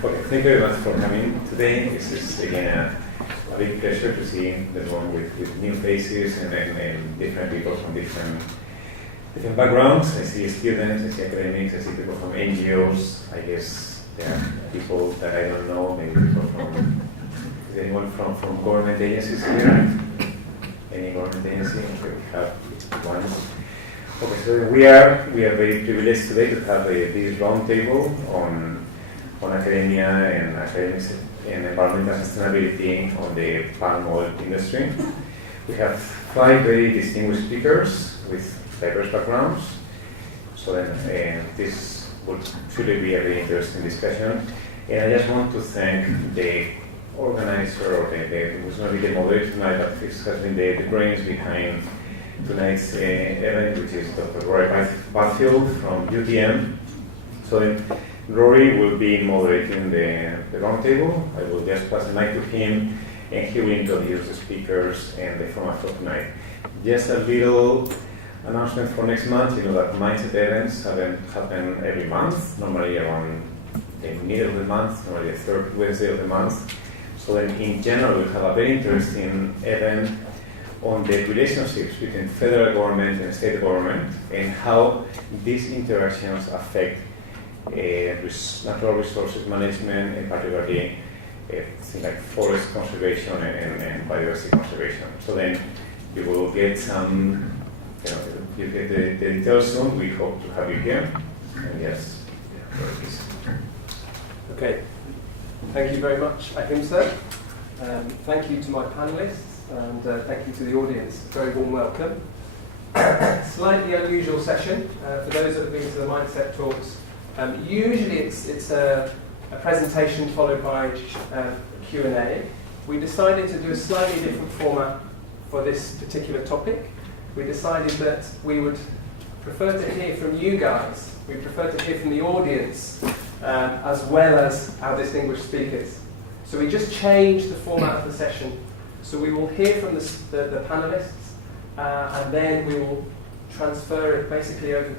Okay, thank you very much for coming today. This is again a big pleasure to see the room with new faces and different people from different backgrounds. I see students, I see academics, I see people from NGOs. I guess there are people that I don't know, maybe people from, is anyone from government agencies here? Any government agency? Okay, we have one. Okay, so we are very privileged today to have this roundtable on academia and academics and environmental sustainability on the palm oil industry. We have 5 very distinguished speakers with diverse backgrounds. So then this will truly be a very interesting discussion. And I just want to thank the organizer, or who's going to be the moderator tonight, but this has been the brains behind tonight's event, which is Dr. Rory Barfield from UTM. So then Rory will be moderating the roundtable. I will just pass the mic to him, and he will introduce the speakers and the format for tonight. Just a little announcement for next month. You know that mindset events happen every month, normally around the middle of the month, normally the third Wednesday of the month. So then in general, we'll have a very interesting event on the relationships between federal government and state government and how these interactions affect natural resources management, and particularly things like forest conservation and biodiversity conservation. So then you will get some, you get the details soon. We hope to have you here. And yes, please. Okay, thank you very much, Ahimsa. Thank you to my panelists, and thank you to the audience. Very warm welcome. Slightly unusual session. For those that have been to the Mindset Talks, usually it's a presentation followed by Q&A. We decided to do a slightly different format for this particular topic. We decided that we would prefer to hear from you guys. We prefer to hear from the audience as well as our distinguished speakers. So we just changed the format of the session. So we will hear from the panelists, and then we will transfer it basically over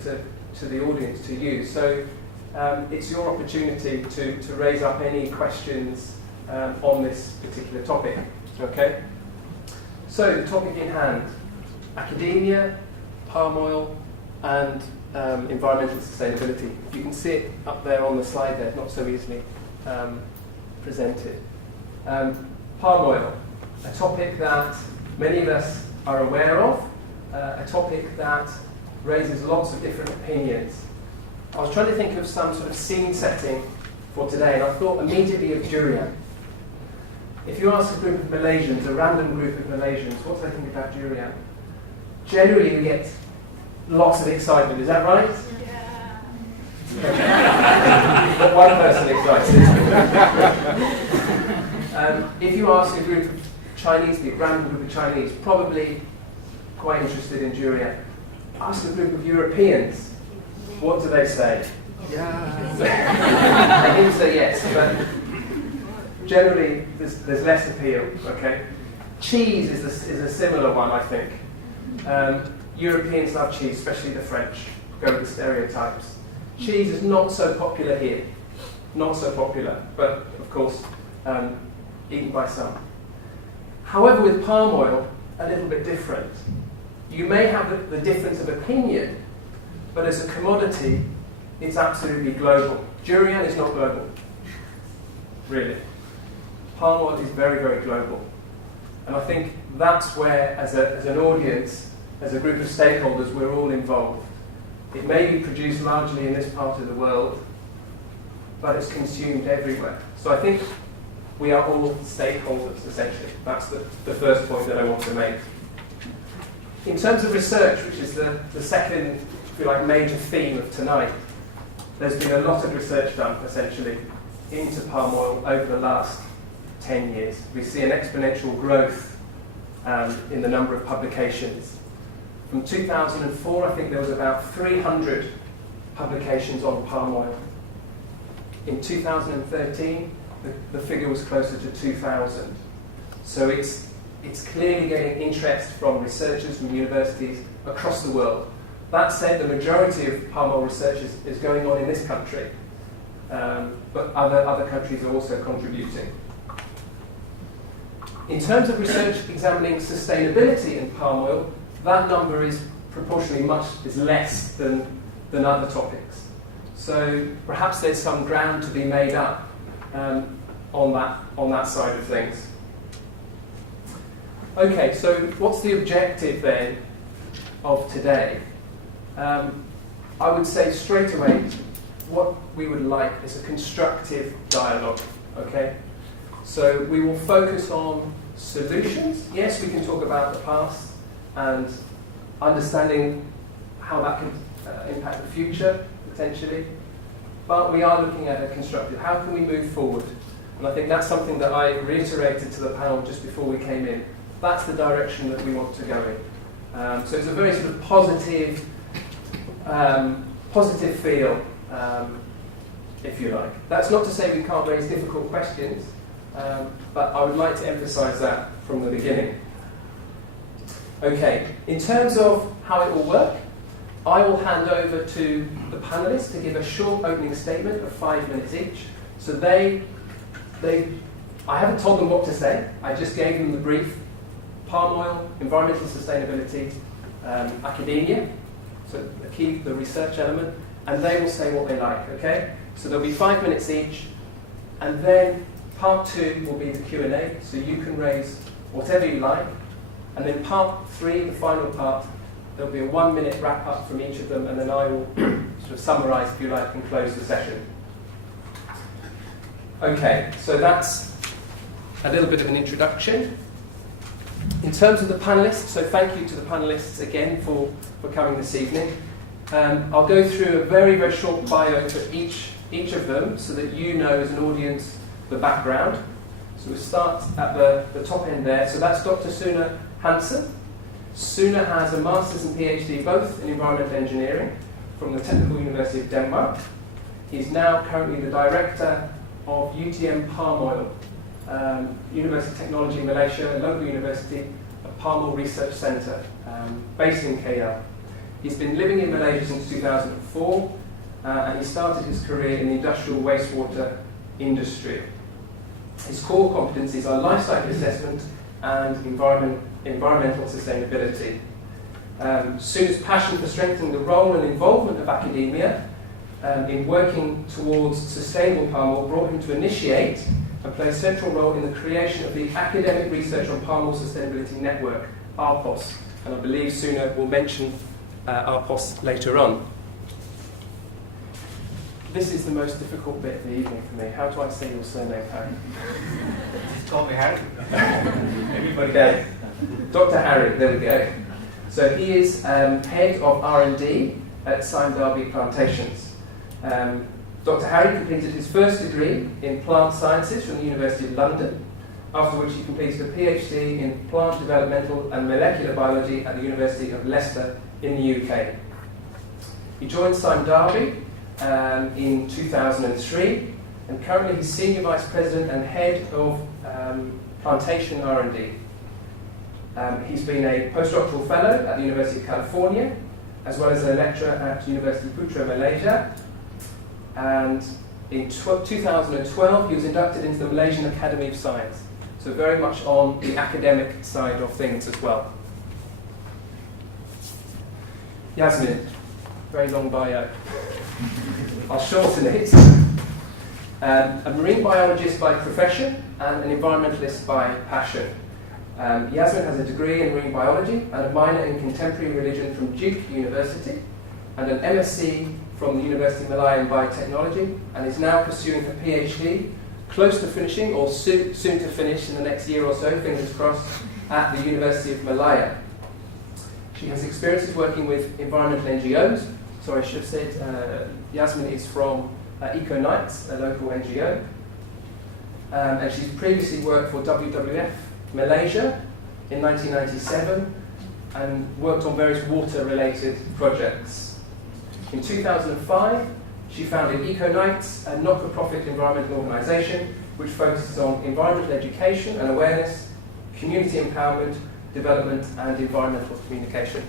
to the audience, to you. So it's your opportunity to raise up any questions on this particular topic. Okay? So the topic in hand: academia, palm oil, and environmental sustainability. You can see it up there on the slide there, not so easily presented. Palm oil, a topic that many of us are aware of, a topic that raises lots of different opinions. I was trying to think of some sort of scene setting for today, and I thought immediately of durian. If you ask a group of Malaysians, a random group of Malaysians, what do they think about durian? Generally you get lots of excitement, is that right? Yeah. Not one person excited. If you ask a group of Chinese people, random group of Chinese, probably quite interested in durian. Ask a group of Europeans, what do they say? Yeah. They didn't say yes, but generally there's less appeal. Okay. Cheese is a similar one, I think. Europeans love cheese, especially the French. Go with the stereotypes. Cheese is not so popular here. Not so popular, but of course eaten by some. However, with palm oil, a little bit different. You may have the difference of opinion, but as a commodity, it's absolutely global. Durian is not global, really. Palm oil is very, very global. And I think that's where, as an audience, as a group of stakeholders, we're all involved. It may be produced largely in this part of the world, but it's consumed everywhere. So I think we are all stakeholders, essentially. That's the first point that I want to make. In terms of research, which is the second, if you like, major theme of tonight, there's been a lot of research done, essentially, into palm oil over the last 10 years. We see an exponential growth in the number of publications. From 2004, I think there was about 300 publications on palm oil. In 2013, the figure was closer to 2,000. So it's clearly getting interest from researchers, from universities across the world. That said, the majority of palm oil research is going on in this country. but other countries are also contributing. In terms of research examining sustainability in palm oil, that number is proportionally less than other topics. So perhaps there's some ground to be made up on that side of things. Okay, so what's the objective then of today? I would say straight away, what we would like is a constructive dialogue. Okay, so we will focus on solutions. Yes, we can talk about the past and understanding how that can impact the future, potentially. But we are looking at a constructive. How can we move forward? And I think that's something that I reiterated to the panel just before we came in. That's the direction that we want to go in. So it's a very sort of positive feel, if you like. That's not to say we can't raise difficult questions, but I would like to emphasise that from the beginning. Okay, in terms of how it will work, I will hand over to the panellists to give a short opening statement of 5 minutes each. So I haven't told them what to say, I just gave them the brief. Palm oil, environmental sustainability, academia, so the research element, and they will say what they like, okay? So there'll be 5 minutes each, and then part 2 will be the Q&A, so you can raise whatever you like, and then part 3, the final part, there'll be a 1 minute wrap up from each of them, and then I will sort of summarise, if you like, and close the session. Okay, so that's a little bit of an introduction. In terms of the panellists, so thank you to the panellists again for coming this evening. I'll go through a very, very short bio for each of them so that you know as an audience the background. So we'll start at the top end there. So that's Dr. Sune Hansen. Sune has a master's and PhD both in environmental engineering from the Technical University of Denmark. He's now currently the director of UTM Palm Oil, University of Technology in Malaysia, a local university, a palm oil research centre based in KL. He's been living in Malaysia since 2004 and he started his career in the industrial wastewater industry. His core competencies are life cycle assessment and environmental sustainability. Sune's passion for strengthening the role and involvement of academia in working towards sustainable palm oil brought him to initiate and play a central role in the creation of the Academic Research on Palm Oil Sustainability Network, ARPOS, and I believe Sune will mention ARPOS later on. This is the most difficult bit of the evening for me. How do I say your surname, Harry? Call me Harry. Everybody go. Dr. Harry, there we go. So he is head of R&D at Sime Darby Plantations. Dr. Harry completed his first degree in plant sciences from the University of London, after which he completed a PhD in plant developmental and molecular biology at the University of Leicester in the UK. He joined Sime Darby in 2003, and currently he's Senior Vice President and Head of Plantation R&D. He's been a postdoctoral fellow at the University of California, as well as a lecturer at University Putra, Malaysia. And in 2012, he was inducted into the Malaysian Academy of Science. So very much on the academic side of things as well. Yasmin, very long bio. I'll shorten it. A marine biologist by profession and an environmentalist by passion. Yasmin has a degree in marine biology and a minor in contemporary religion from Duke University and an MSc from the University of Malaya in biotechnology, and is now pursuing her PhD, close to finishing or soon to finish in the next year or so, fingers crossed, at the University of Malaya. She has experiences working with environmental NGOs. So I should have said Yasmin is from EcoNights, a local NGO, and she's previously worked for WWF Malaysia in 1997 and worked on various water-related projects. In 2005, she founded EcoNights, a not-for-profit environmental organisation which focuses on environmental education and awareness, community empowerment, development and environmental communication.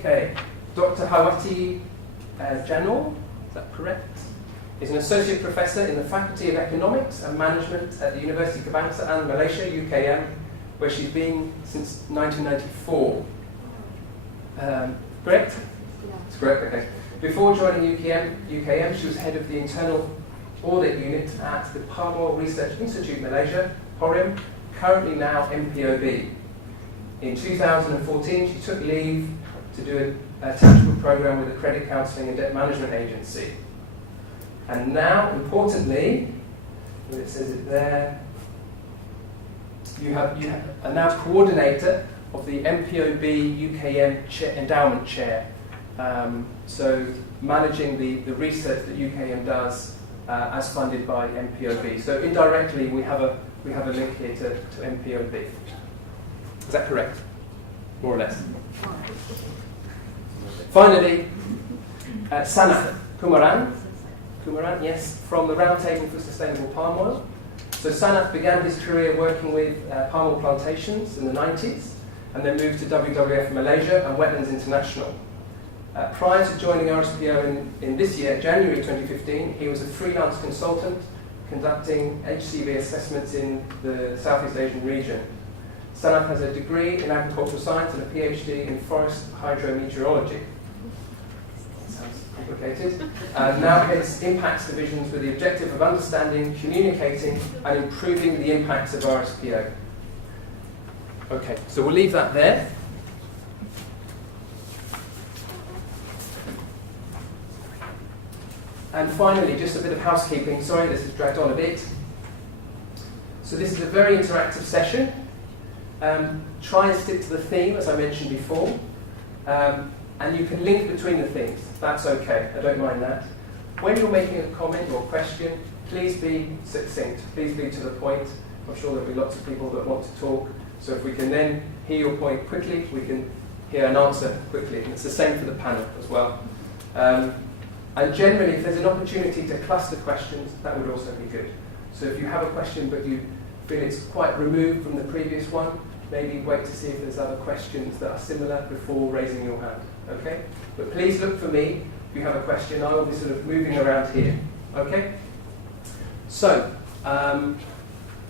Okay, Dr. Hawati Janor Is that correct? He's an associate professor in the Faculty of Economics and Management at the University Kebangsaan Malaysia, UKM, where she's been since 1994. Correct? That's correct, okay. Before joining UKM, she was head of the Internal Audit Unit at the Palm Oil Research Institute Malaysia, PORIM, currently now MPOB. In 2014, she took leave to do a tactical program with the Credit Counselling and Debt Management Agency. And now, importantly, it says it there, you are now coordinator of the MPOB UKM Endowment Chair. So managing the research that UKM does as funded by MPOB. So indirectly, we have a link here to MPOB. Is that correct? More or less. Finally, Sana Kumaran, yes, from the Roundtable for Sustainable Palm Oil. So Sanath began his career working with palm oil plantations in the 90s, and then moved to WWF Malaysia and Wetlands International. Prior to joining RSPO in this year, January 2015, he was a freelance consultant conducting HCV assessments in the Southeast Asian region. Sanath has a degree in agricultural science and a PhD in forest hydrometeorology. Sounds complicated. Now heads impacts divisions with the objective of understanding, communicating, and improving the impacts of RSPO. Okay, so we'll leave that there. And finally, just a bit of housekeeping. Sorry, this has dragged on a bit. So this is a very interactive session. Try and stick to the theme, as I mentioned before. And you can link between the themes. That's okay. I don't mind that. When you're making a comment or question, please be succinct. Please be to the point. I'm sure there'll be lots of people that want to talk. So if we can then hear your point quickly, we can hear an answer quickly. And it's the same for the panel as well. And generally, if there's an opportunity to cluster questions, that would also be good. So if you have a question but you feel it's quite removed from the previous one, maybe wait to see if there's other questions that are similar before raising your hand. Okay? But please look for me if you have a question. I will be sort of moving around here. Okay? So,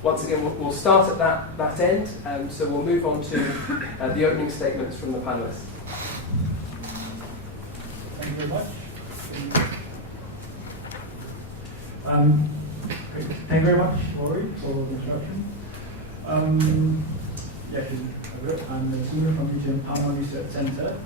once again, we'll start at that end. So we'll move on to the opening statements from the panelists. Thank you very much. Thank you very much, Rory, for the introduction. I'm Sunu from UTM Palm Oil Research Centre.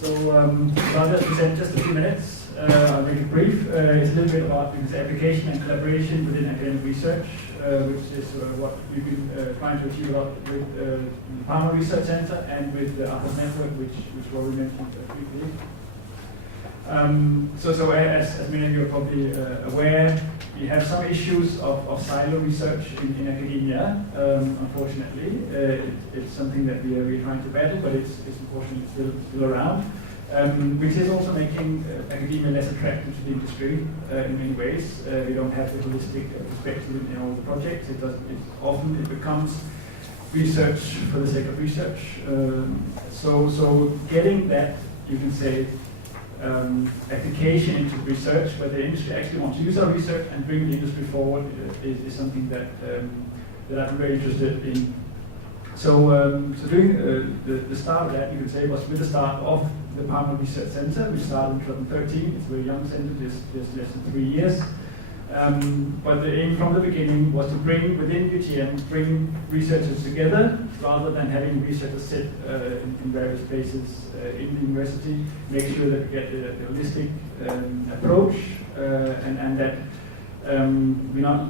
So I'll just present just a few minutes. I'll make it brief. It's a little bit about application and collaboration within academic research, which is what we've been trying to achieve a lot with the Palm Oil Research Centre and with the Atlas Network, which Rory mentioned briefly. So as many of you are probably aware, we have some issues of silo research in academia. Unfortunately, it's something that we're trying to battle, but it's unfortunately still around, which is also making academia less attractive to the industry in many ways. We don't have the holistic perspective in all the projects. It becomes research for the sake of research. So getting that, you can say, application into research, where the industry actually wants to use our research and bring the industry forward, is something that I'm very interested in. So doing the start of that, you could say, was with the start of the Palm Oil Research Centre, which started in 2013. It's a very young centre, just less than 3 years. But the aim from the beginning was to bring researchers together, rather than having researchers sit in various places in the university, make sure that we get the holistic approach, and that we're not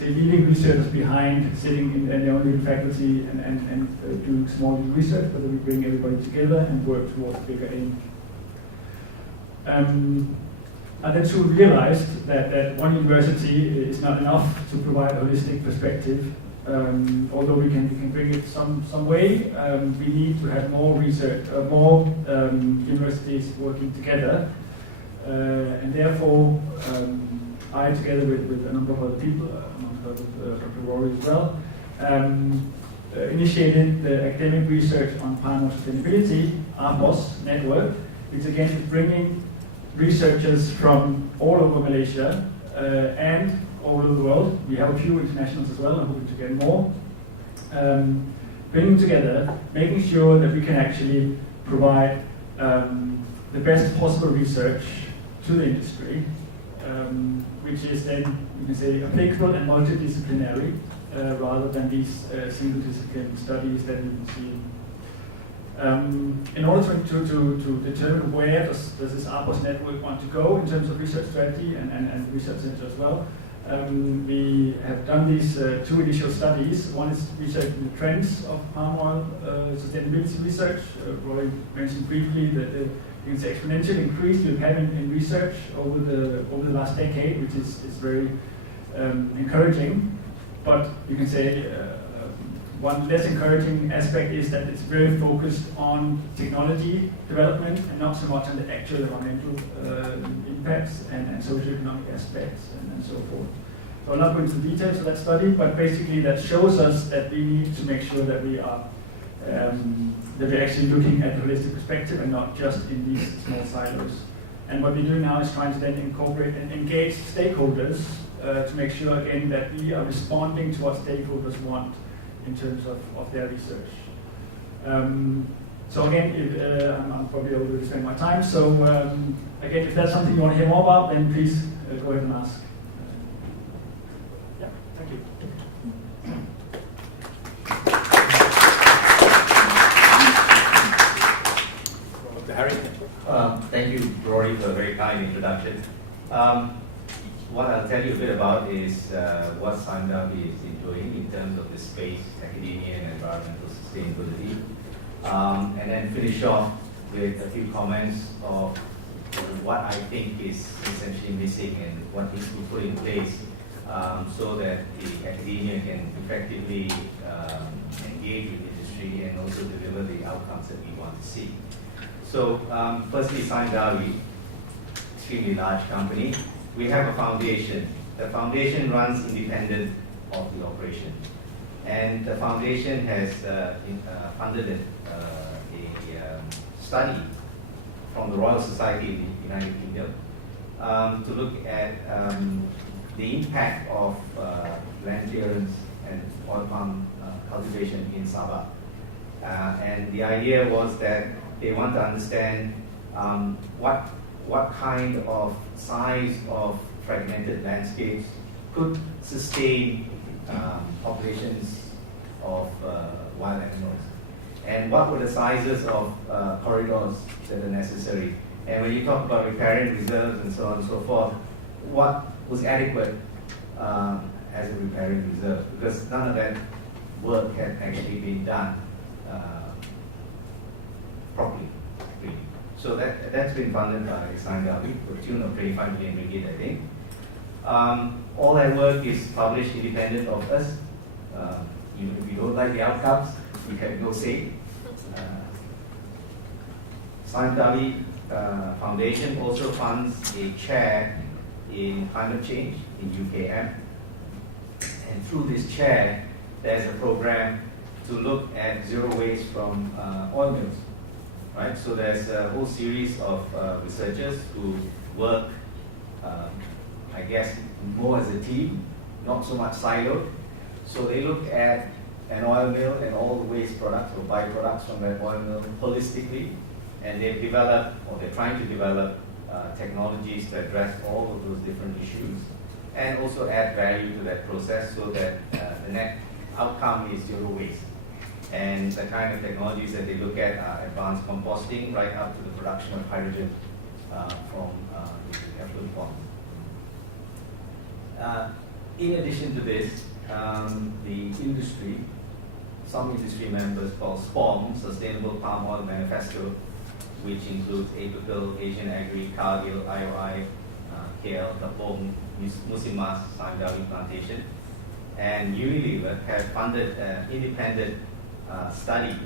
leaving researchers behind, sitting in their own faculty and doing small research, but that we bring everybody together and work towards a bigger aim. And then soon realized that one university is not enough to provide a holistic perspective. Although we can bring it some way, we need to have more research, more universities working together. And therefore, I, together with a number of other people, among others Dr. Rory as well, initiated the academic research on palm oil sustainability, ARPOS network, which again is bringing researchers from all over Malaysia and all over the world. We have a few internationals as well. I'm hoping to get more. Bringing together, making sure that we can actually provide the best possible research to the industry, which is then, you can say, applicable and multidisciplinary, rather than these single discipline studies that you can see. In order to determine where does this ARPOS network want to go in terms of research strategy and research center as well, we have done these two initial studies. One is researching the trends of palm oil sustainability research. Roy mentioned briefly that the exponential increase we've had in research over the last decade, which is very encouraging. But you can say one less encouraging aspect is that it's very focused on technology development and not so much on the actual environmental impacts and socioeconomic aspects and so forth. So I'll not go into the details of that study, but basically that shows us that we need to make sure that we are that we're actually looking at a holistic perspective and not just in these small silos. And what we do now is trying to then incorporate and engage stakeholders to make sure again that we are responding to what stakeholders want in terms of their research. So again, I'm probably already spending my time. So again, if that's something you want to hear more about, then please go ahead and ask. Yeah, thank you. Harry? Thank you, Rory, for a very kind introduction. What I'll tell you a bit about is what Roundtable is doing in terms of the space, academia, and environmental sustainability. And then finish off with a few comments of what I think is essentially missing and what needs to be put in place so that the academia can effectively engage with industry and also deliver the outcomes that we want to see. So firstly, Roundtable, extremely large company. We have a foundation. The foundation runs independent of the operation. And the foundation has funded a study from the Royal Society in the United Kingdom to look at the impact of land clearance and oil palm cultivation in Sabah. And the idea was that they want to understand what kind of size of fragmented landscapes could sustain populations of wild animals, and what were the sizes of corridors that are necessary. And when you talk about riparian reserves and so on and so forth, what was adequate as a riparian reserve? Because none of that work had actually been done properly. Really. So that's been funded by Roundtable for the tune of 25 million ringgit, I think. All that work is published independent of us. Even if you don't like the outcomes, you can go say. Roundtable Foundation also funds a chair in climate change in UKM. And through this chair, there's a program to look at zero waste from oil mills. Right? So there's a whole series of researchers who work, I guess, more as a team, not so much siloed. So they look at an oil mill and all the waste products or byproducts from that oil mill holistically, and they've developed, or they're trying to develop, technologies to address all of those different issues, and also add value to that process so that the net outcome is zero waste. And the kind of technologies that they look at are advanced composting right up to the production of hydrogen from the effluent form. In addition to this, the industry, some industry members called SPOM, Sustainable Palm Oil Manifesto, which includes APIPIL, Asian Agri, Cargill, IOI, KL, Tapong, Musimas, Roundtable Plantation, and Unilever have funded an independent study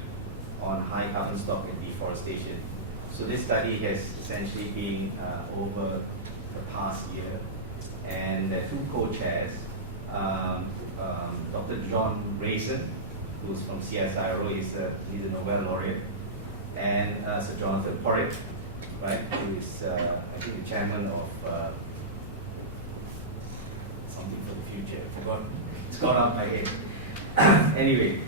on high carbon stock and deforestation. So this study has essentially been over the past year, and the two co-chairs, Dr. John Rayson, who's from CSIRO, he's a Nobel laureate, and Sir Jonathan Porritt, right? Who is, I think, the chairman of something for the future. I forgot. It's gone out my head. Anyway,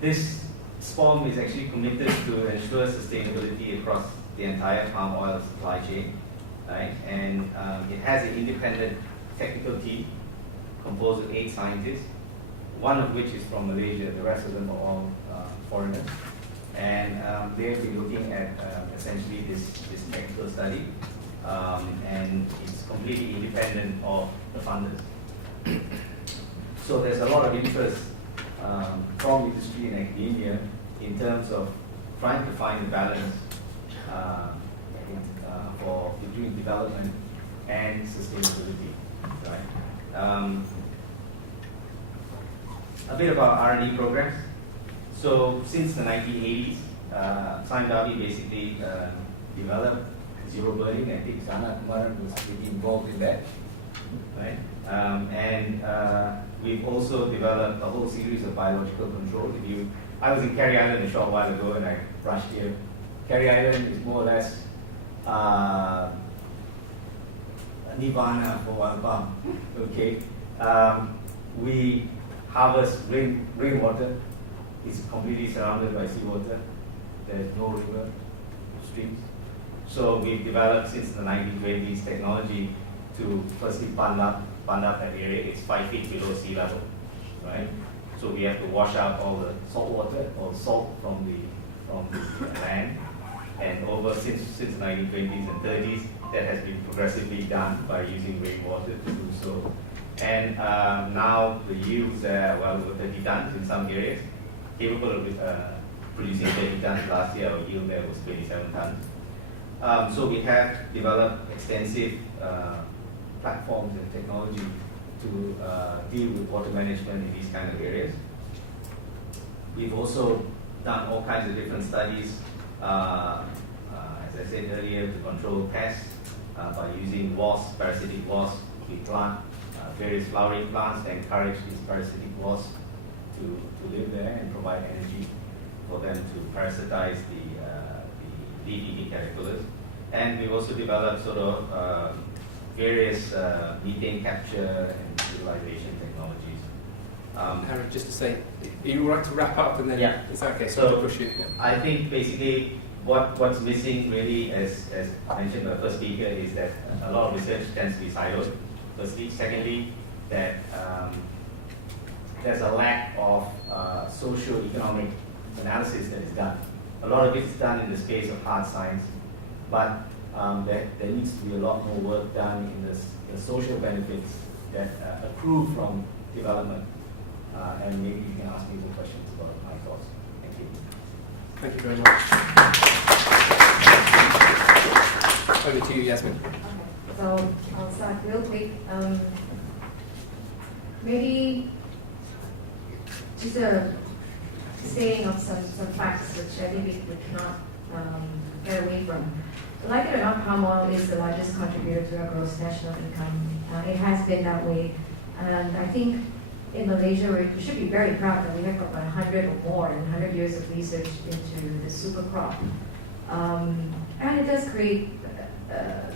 this SPOM is actually committed to ensure sustainability across the entire palm oil supply chain, right? And it has an independent technical team composed of 8 scientists, one of which is from Malaysia. The rest of them are all foreigners. And they'll be looking at essentially this technical study, and it's completely independent of the funders. So there's a lot of interest from industry and academia in terms of trying to find a balance for between development and sustainability, right? A bit about R&D programs. So since the 1980s, Sime Darby basically developed zero burning. I think Sana Kumaran was pretty involved in that, right? And we've also developed a whole series of biological control. I was in Carey Island a short while ago, and I brushed here. Carey Island is more or less nirvana for wild palm. Okay, we harvest rainwater. It's completely surrounded by seawater. There's no river, streams. So we've developed since the 1920s technology to firstly bund up that area. It's 5 feet below sea level, right? So we have to wash out all the salt water or salt from the land. And since the 1920s and 30s, that has been progressively done by using rainwater to do so. And now the yields are well over 30 tons in some areas, capable of producing 30 tons. Last year, our yield there was 27 tons. So we have developed extensive platforms and technology to deal with water management in these kind of areas. We've also done all kinds of different studies, as I said earlier, to control pests by using wasps, parasitic wasps. We plant various flowering plants to encourage these parasitic wasps to live there and provide energy for them to parasitize the leaf-eating caterpillars. And we've also developed sort of various methane capture and utilization technologies. Aaron, just to say, are you all right to wrap up and then? Yeah. Is that okay? So to push you. I think basically what's missing really, as mentioned by the first speaker, is that a lot of research tends to be siloed. Firstly, secondly, that there's a lack of socio-economic analysis that is done. A lot of it is done in the space of hard science, but there needs to be a lot more work done in the social benefits that accrue from development. And maybe you can ask me the questions about my thoughts. Thank you. Thank you very much. Over to you, Yasmin. Okay, so I'll start real quick. Maybe just a stating of some facts which I think we cannot get away from. Like it or not, palm oil is the largest contributor to our gross national income. It has been that way. And I think in Malaysia, we should be very proud that we have got 100 or more and 100 years of research into the super crop. And it does create a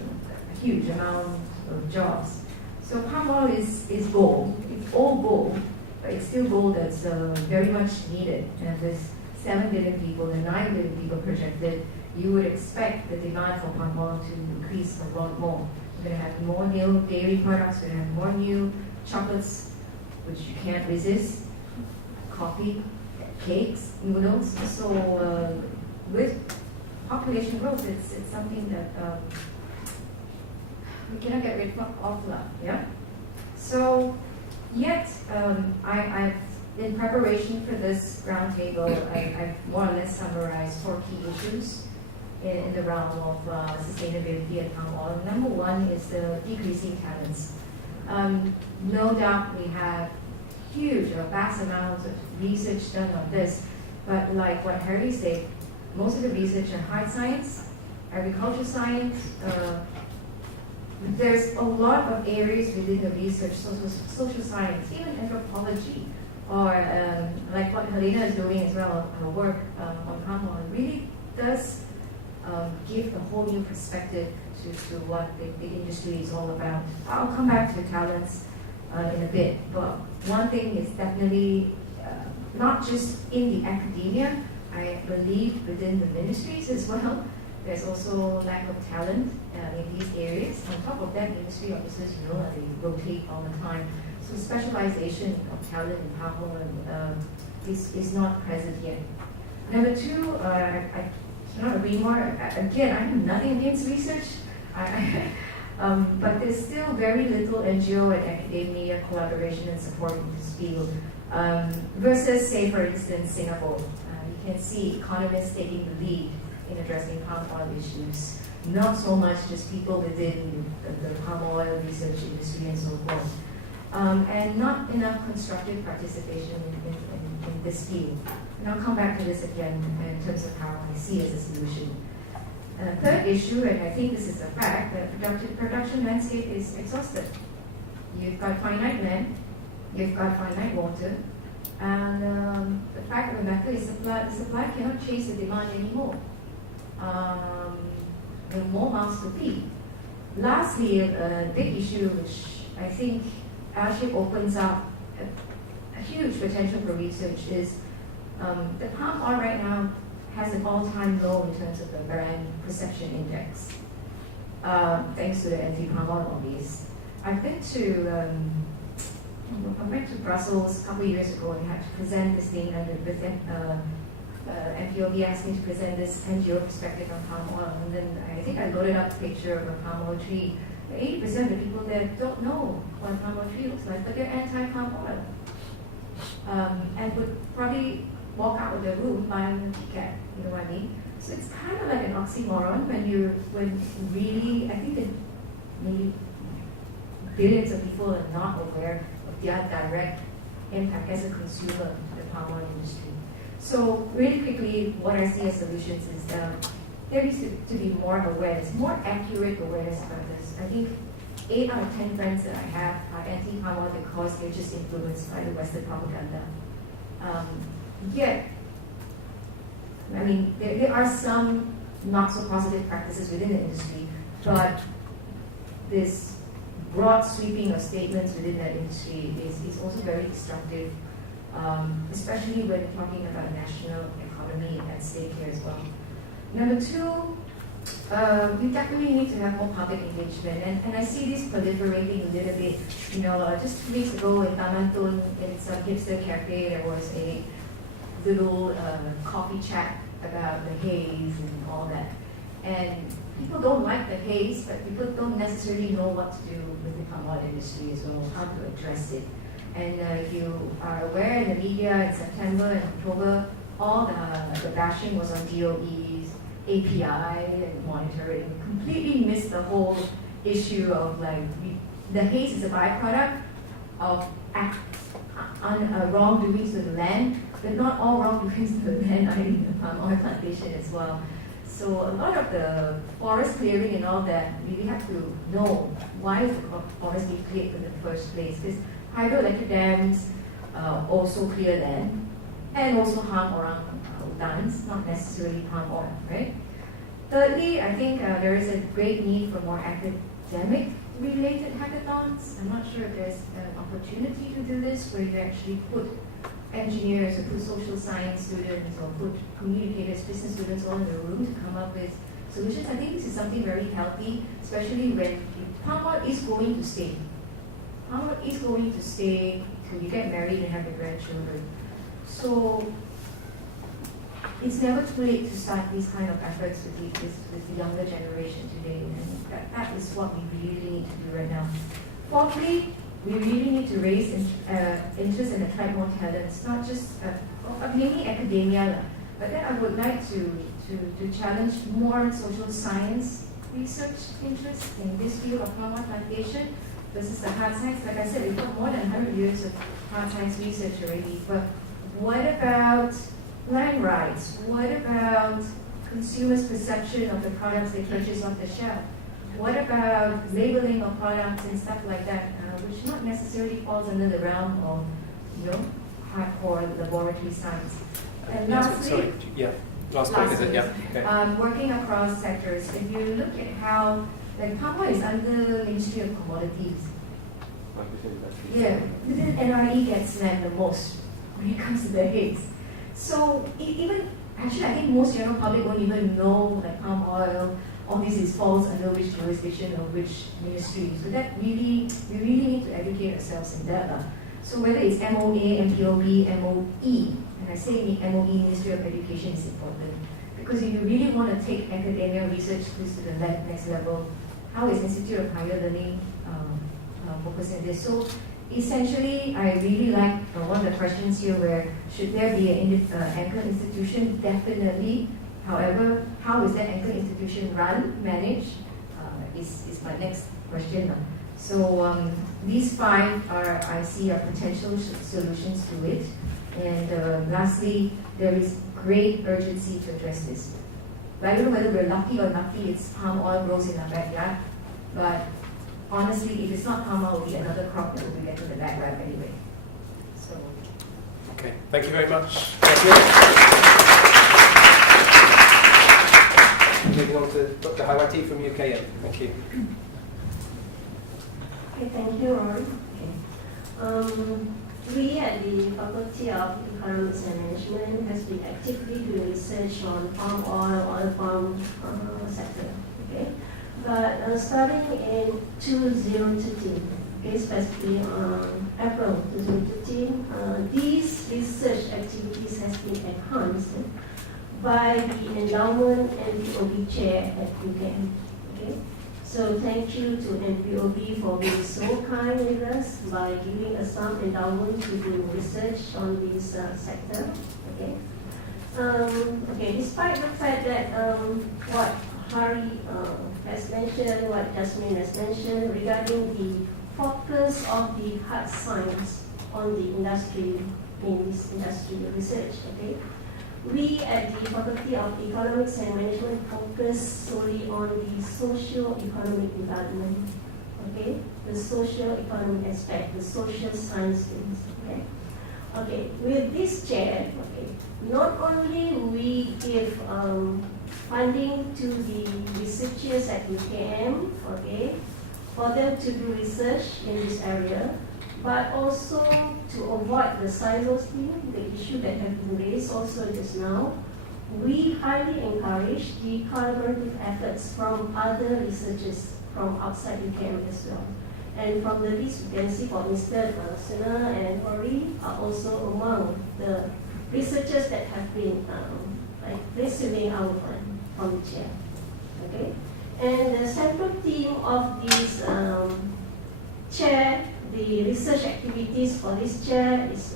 huge amount of jobs. So palm oil is gold. It's all gold, but it's still gold that's very much needed. And there's 7 billion people and 9 billion people projected. You would expect the demand for palm oil to increase a lot more. We're going to have more new dairy products, we're going to have more new chocolates, which you can't resist, coffee, cakes, noodles. So with population growth, it's something that we cannot get rid of, yeah? So yet, I've in preparation for this roundtable, I've more or less summarized 4 key issues in the realm of sustainability and palm oil. Number 1 is the decreasing talents. No doubt we have huge or vast amounts of research done on this, but like what Harry said, most of the research in hard science, agricultural science, there's a lot of areas within the research, social science, even anthropology, or like what Helena is doing as well, her work on palm oil really does give a whole new perspective to what the industry is all about. I'll come back to talents in a bit, but one thing is definitely not just in the academia, I believe within the ministries as well, there's also lack of talent in these areas. On top of that, industry officers, they rotate all the time. So specialization of talent in palm oil is not present yet. Number two, I cannot agree more. Again, I have nothing against research, but there's still very little NGO and academia collaboration and support in this field. Versus, say, for instance, Singapore. You can see economists taking the lead in addressing palm oil issues. Not so much just people within the palm oil research industry and so forth. And not enough constructive participation in this field. And I'll come back to this again in terms of how I see as a solution. Third issue, and I think this is a fact, that production landscape is exhausted. You've got finite land, you've got finite water, and the fact of the matter is the supply cannot chase the demand anymore. There are more mouths to feed. Lastly, a big issue which I think actually opens up a huge potential for research is the palm oil right now has an all-time low in terms of the brand perception index, thanks to the anti-palm oil lobbies. I went to Brussels a couple of years ago and had to present this thing, and NPOB asked me to present this NGO perspective on palm oil, and then I think I loaded up a picture of a palm oil tree. 80% of the people there don't know what a palm oil tree looks like, but they're anti-palm oil, and would probably walk out of the room buying a ticket. You know what I mean? So it's kind of like an oxymoron when really, I think that maybe billions of people are not aware of their direct impact as a consumer of the palm oil industry. So really quickly, what I see as solutions is there needs to be more awareness, more accurate awareness about this. I think 8 out of 10 friends that I have are anti-palm oil because they're just influenced by the Western propaganda. Yet, I mean, there are some not so positive practices within the industry, but this broad sweeping of statements within that industry is also very destructive, especially when talking about national economy at stake here as well. Number two, we definitely need to have more public engagement, and I see this proliferating a little bit. Just 2 weeks ago in Taman Tun, in some hipster cafe, there was a little coffee chat about the haze and all that. And people don't like the haze, but people don't necessarily know what to do with the palm oil industry as well, how to address it. And if you are aware in the media in September and October, all the bashing was on DOE's API and monitoring. Completely missed the whole issue of the haze is a byproduct of wrongdoings to the land, but not all wrongdoings to the land are in the palm oil plantation as well. So a lot of the forest clearing and all that, we have to know why is the forest being cleared in the first place. Because hydroelectric dams also clear land and also harm orangutans, not necessarily palm oil, right? Thirdly, I think there is a great need for more academic-related hackathons. I'm not sure if there's an opportunity to do this where you actually put engineers or put social science students or put communicators, business students all in the room to come up with solutions. I think this is something very healthy, especially when palm oil is going to stay. Palm oil is going to stay till you get married and have your grandchildren. So it's never too late to start these kind of efforts with the younger generation today, and that is what we really need to do right now. Fourthly, we really need to raise interest and attract more talents, not just mainly academia, but then I would like to challenge more social science research interest in this field of palm oil plantation versus the hard science. Like I said, we've got more than 100 years of hard science research already, but what about land rights? What about consumers' perception of the products they purchase off the shelf? What about labeling of products and stuff like that, which not necessarily falls under the realm of, hardcore laboratory science? And lastly, Last week, is it? week. Yeah. Okay. Working across sectors, if you look at how, like palm oil is under Ministry of Commodities. Yeah, the NRE gets slammed the most when it comes to the hits. So even, actually I think most general public won't even know like palm oil, all this falls under which jurisdiction or which ministry. So that really, we really need to educate ourselves in that. So whether it's MOA, MPOB, MOE, and I say MOE, Ministry of Education, is important. Because if you really want to take academia research to the next level, how is Institute of Higher Learning focusing on this? So essentially, I really like one of the questions here where should there be an anchor institution? Definitely. However, how is that anchor institution run, managed, is my next question. So these 5 I see are potential solutions to it. And lastly, there is great urgency to address this. But I don't know whether we're lucky or lucky it's palm oil grows in our backyard. But honestly, if it's not palm oil, it will be another crop that will be getting the bad rap anyway. So. Okay, thank you very much. Thank you. Moving on to Dr. Hawati from UKM. Thank you. Okay, thank you, Rory. Okay. We at the Faculty of Economics and Management has been actively doing research on palm oil palm sector. Okay, but starting in 2013, okay, specifically on April 2013, these research activities has been enhanced by the endowment and MPOB chair at UNMC. Okay, so thank you to MPOB for being so kind with us by giving us some endowment to do research on this sector. Okay. Okay. Despite the fact that what Hari has mentioned, what Jasmine has mentioned regarding the focus of the hard science on the industry in this industry research. Okay. We at the Faculty of Economics and Management focus solely on the socio-economic development, okay? The socio-economic aspect, the social science things, okay? Okay, with this chair, okay, not only we give funding to the researchers at UKM, okay, for them to do research in this area, but also to avoid the silos thing, the issue that have been raised also just now, we highly encourage the collaborative efforts from other researchers from outside UKM as well. And from the list you can see, for instance, Sena and Rory are also among the researchers that have been receiving our fund from the chair. Okay, and the central theme of this chair, the research activities for this chair is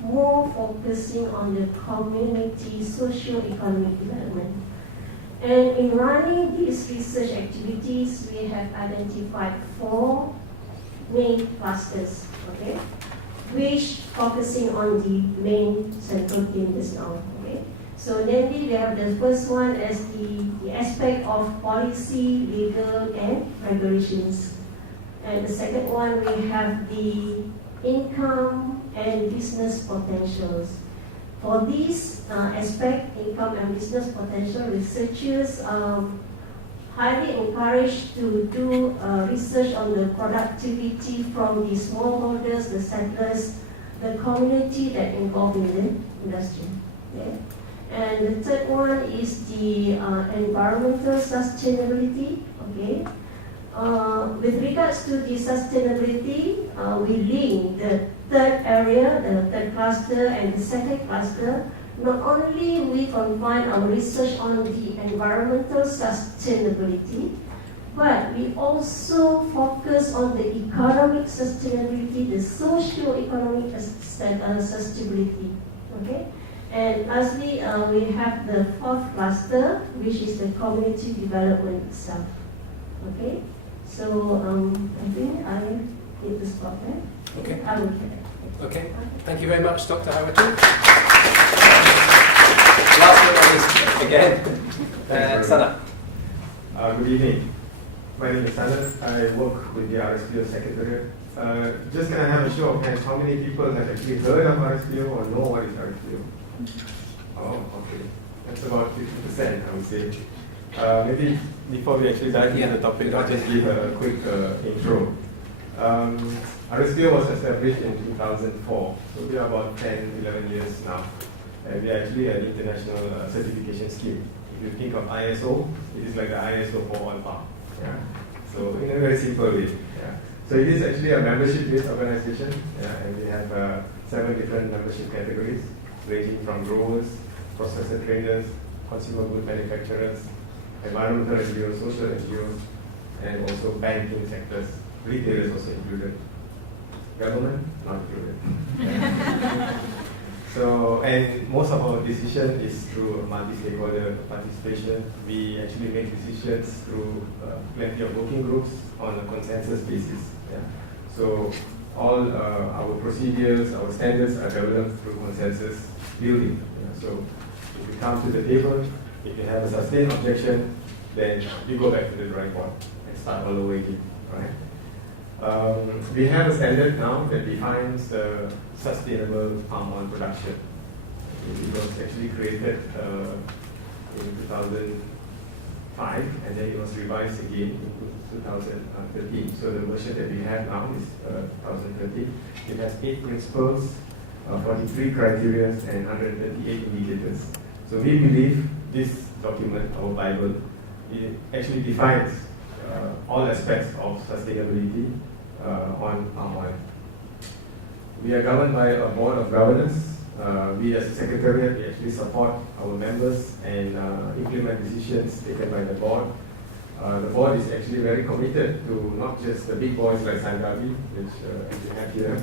more focusing on the community socio-economic development. And in running these research activities, we have identified 4 main clusters, okay, which focusing on the main central theme just now. Okay, so namely we have the first one as the aspect of policy, legal, and regulations. And the second one, we have the income and business potentials. For this aspect, income and business potential, researchers are highly encouraged to do research on the productivity from the smallholders, the settlers, the community that involved in the industry. Okay? And the third one is the environmental sustainability. Okay. With regards to the sustainability, we link the third area, the third cluster, and the second cluster. Not only we confine our research on the environmental sustainability, but we also focus on the economic sustainability, the socio-economic sustainability. Okay, and lastly, we have the fourth cluster, which is the community development itself. Okay. So I think I need to stop there. Okay. I will get it. Okay. Thank you very much, Dr. Hawati. Last but not least, again, Sana. Good evening. My name is Sana. I work with the RSPO Secretariat. Just can I have a show of hands? How many people have actually heard of RSPO or know what is RSPO? Oh, okay. That's about 50%, I would say. Maybe before we actually dive into the topic, I'll just give a quick intro. RSPO was established in 2004, so we are about 10, 11 years now. And we are actually an international certification scheme. If you think of ISO, it is like the ISO for oil palm. Yeah. So in a very simple way. Yeah. So it is actually a membership-based organization, and we have 7 different membership categories, ranging from growers, processor traders, consumer good manufacturers, environmental NGOs, social NGOs, and also banking sectors, retailers also included. Government, not included. So, and most of our decision is through multi-stakeholder participation. We actually make decisions through plenty of working groups on a consensus basis. Yeah. So, all our procedures, our standards are developed through consensus building. Yeah. So, if you come to the table, if you have a sustained objection, then you go back to the drawing board and start all over again. Right? We have a standard now that defines the sustainable palm oil production. It was actually created in 2005, and then it was revised again in 2013. So the version that we have now is 2013. It has 8 principles, 43 criteria, and 138 indicators. So we believe this document, our Bible, it actually defines all aspects of sustainability on palm oil. We are governed by a board of governors. We as a secretariat, we actually support our members and implement decisions taken by the board. The board is actually very committed to not just the big boys like Sangabi, which we have here.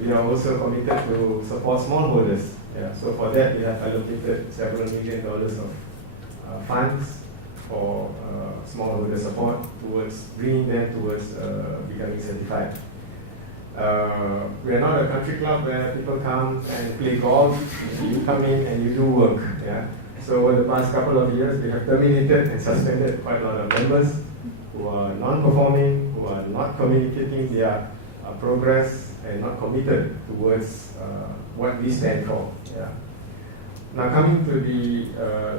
We are also committed to support smallholders. Yeah, so for that, we have allocated several $1 million of funds for smallholder support towards bringing them towards becoming certified. We are not a country club where people come and play golf. You come in and you do work. Yeah. So over the past couple of years, we have terminated and suspended quite a lot of members who are non-performing, who are not communicating their progress and not committed towards what we stand for. Yeah. Now coming to the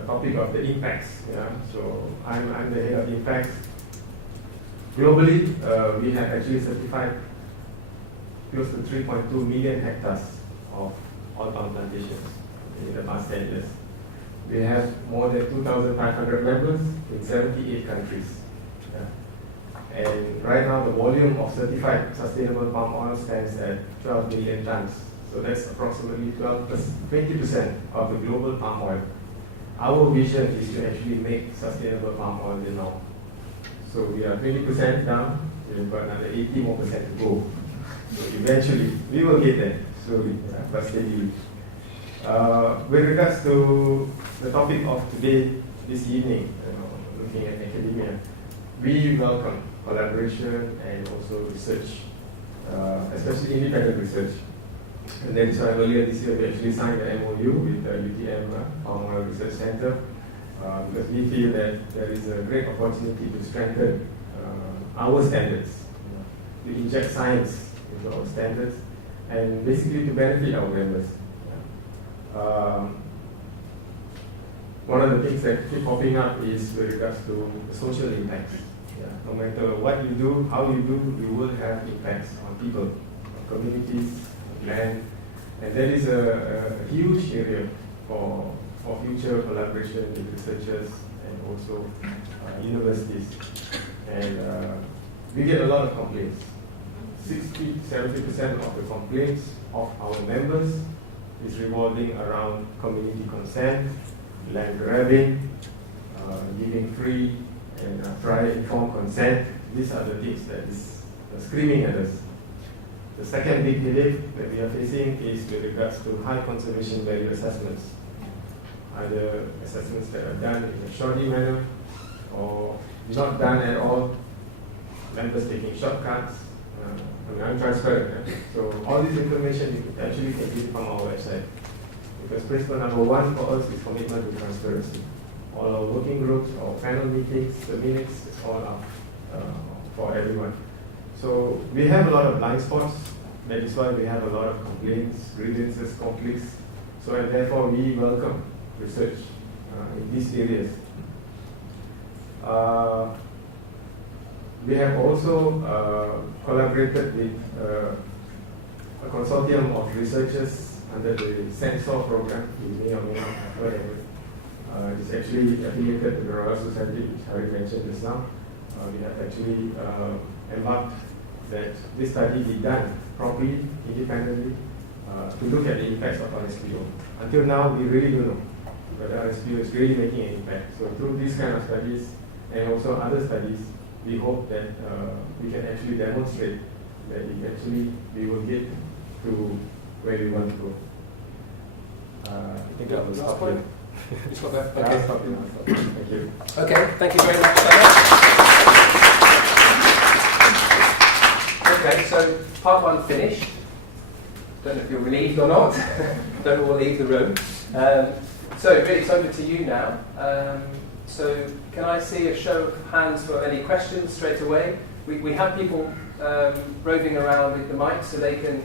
topic of the impacts. Yeah. So I'm the head of impacts. Globally, we have actually certified close to 3.2 million hectares of oil palm plantations in the past 10 years. We have more than 2,500 members in 78 countries. Yeah. And right now the volume of certified sustainable palm oil stands at 12 million tons. So that's approximately 20% of the global palm oil. Our vision is to actually make sustainable palm oil the norm. So we are 20% down, we've got another 80 more percent to go. So eventually, we will get there, slowly, but steadily. With regards to the topic of today, this evening, looking at academia, we welcome collaboration and also research, especially independent research. And then, so earlier this year, we actually signed the MOU with the UTM Palm Oil Research Center, because we feel that there is a great opportunity to strengthen our standards, to inject science into our standards, and basically to benefit our members. One of the things that keep popping up is with regards to the social impacts. Yeah. No matter what you do, how you do, you will have impacts on people, on communities, on land, and that is a huge area for future collaboration with researchers and also universities. And we get a lot of complaints. 60-70% of the complaints of our members is revolving around community consent, land grabbing, giving free and prior informed consent. These are the things that is screaming at us. The second big headache that we are facing is with regards to high conservation value assessments. Either assessments that are done in a shoddy manner or not done at all, members taking shortcuts, untransparent. So all this information you actually can get from our website. Because principle number 1 for us is commitment to transparency. All our working groups, our panel meetings, the minutes, it's all up for everyone. So we have a lot of blind spots. That is why we have a lot of complaints, grievances, conflicts. So and therefore we welcome research. in these areas. We have also collaborated with a consortium of researchers under the Sensor program. You may or may not have heard of it. It's actually affiliated to the Royal Society, which Harry mentioned just now. We have actually embarked that this study be done properly, independently, to look at the impacts of RSPO. Until now, we really don't know whether RSPO is really making an impact. So through these kind of studies and also other studies, we hope that we can actually demonstrate that eventually we will get to where we want to go. I think that was Last point. Just got that. Okay. Okay. Thank you. Okay, thank you very much, Sana. Okay, so part one finished. Don't know if you're relieved or not. Don't all leave the room. So really, it's over to you now. So can I see a show of hands for any questions straight away? We have people roving around with the mic so they can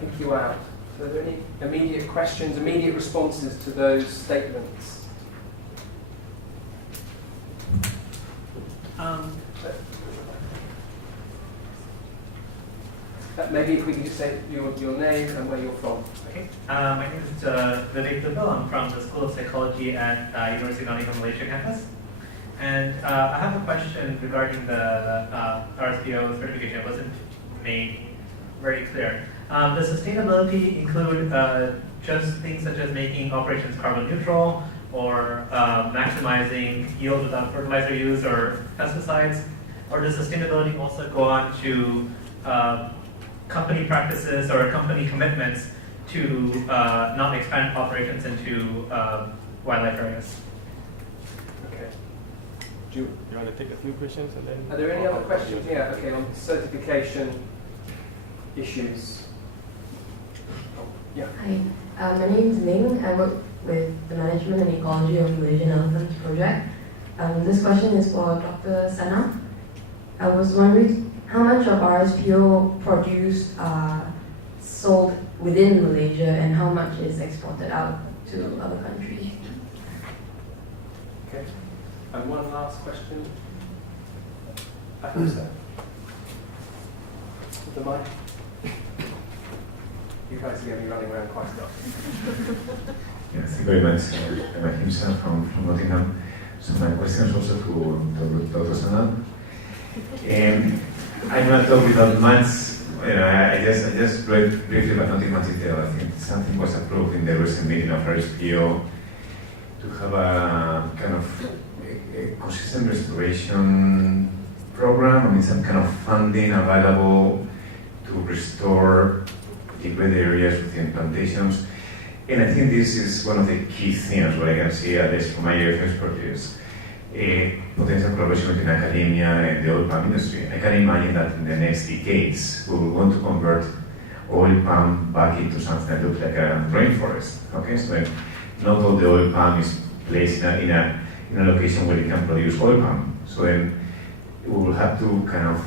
pick you out. So are there any immediate questions, immediate responses to those statements? Maybe if we can just say your name and where you're from. Okay. My name is Vivek Dubel. I'm from the School of Psychology at University of Nottingham, Malaysia campus. And I have a question regarding the RSPO certification. It wasn't made very clear. Does sustainability include just things such as making operations carbon neutral or maximizing yield without fertilizer use or pesticides? Or does sustainability also go on to company practices or company commitments to not expand operations into wildlife areas? Okay. Do you want to take a few questions and then? Are there any other questions? Yeah, okay, on certification issues. Oh, yeah. Hi, my name is Ling. I work with the Management and Ecology of Malaysian Elephants project. This question is for Dr. Sana. I was wondering how much of RSPO produced are sold within Malaysia and how much is exported out to other countries? Okay. And one last question. I hope so. The mic. You guys are going to be running around quite a lot. Yeah, thank you very much. I'm Ahimsa from Nottingham. So my question is also to Dr. Sana. I'm not talking without much. I just read briefly, but not in much detail. I think something was approved in the recent meeting of RSPO to have a kind of ecosystem restoration program. I mean, some kind of funding available to restore degraded areas within plantations. And I think this is one of the key things where I can see, at least from my area of expertise, potential collaboration between academia and the oil palm industry. I can imagine that in the next decades, we will want to convert oil palm back into something that looks like a rainforest. Okay, so not all the oil palm is placed in a location where it can produce oil palm. So then we will have to kind of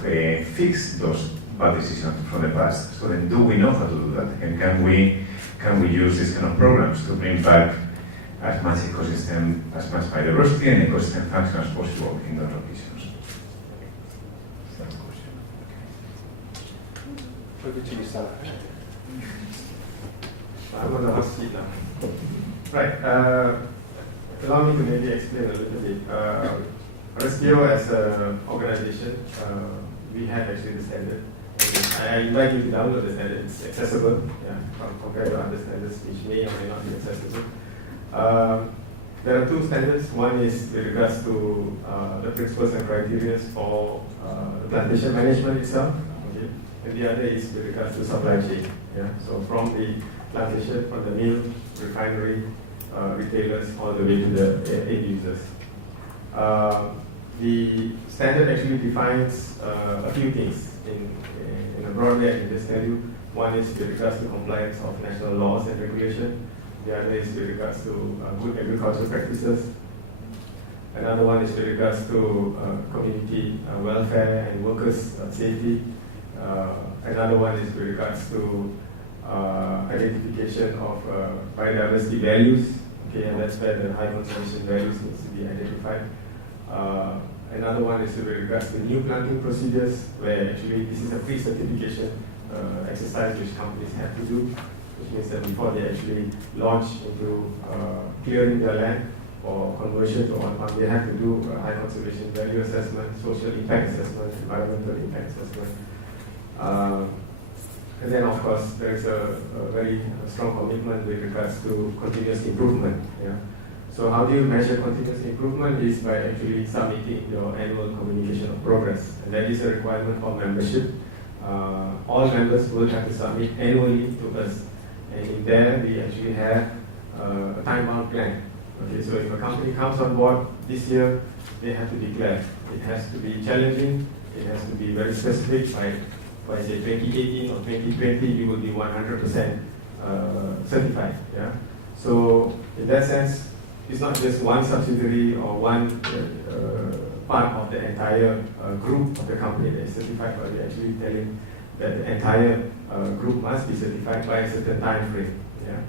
fix those bad decisions from the past. So then, do we know how to do that? And can we use these kind of programs to bring back as much ecosystem, as much biodiversity and ecosystem function as possible in those locations? That's the question. Over to you, Sana. I'm on the hot seat now. Right. Allow me to maybe explain a little bit. RSPO as an organization, we have actually the standard. I invite you to download the standard. It's accessible, compared to other standards which may or may not be accessible. There are two standards. One is with regards to the principles and criteria for the plantation management itself, okay? And the other is with regards to supply chain. Yeah? So from the plantation, from the mill, refinery, retailers, all the way to the end users. The standard actually defines a few things. In a broad way, I can just tell you. One is with regards to compliance of national laws and regulation. The other is with regards to good agricultural practices. Another one is with regards to community welfare and workers' safety. Another one is with regards to identification of biodiversity values. Okay, and that's where the high conservation values needs to be identified. Another one is with regards to new planting procedures, where actually this is a pre-certification exercise which companies have to do, which means that before they actually launch into clearing their land for conversion to on farm, they have to do a high conservation value assessment, social impact assessment, environmental impact assessment. And then, of course, there is a very strong commitment with regards to continuous improvement. Yeah? So how do you measure continuous improvement is by actually submitting your annual communication of progress. And that is a requirement for membership. All members will have to submit annually to us. And in there, we actually have a time-bound plan. Okay, so if a company comes on board this year, they have to declare. It has to be challenging. It has to be very specific. By say 2018 or 2020, we will be 100% certified. Yeah. So in that sense, it's not just one subsidiary or one part of the entire group of the company that is certified, but we're actually telling that the entire group must be certified by a certain time frame. Yeah.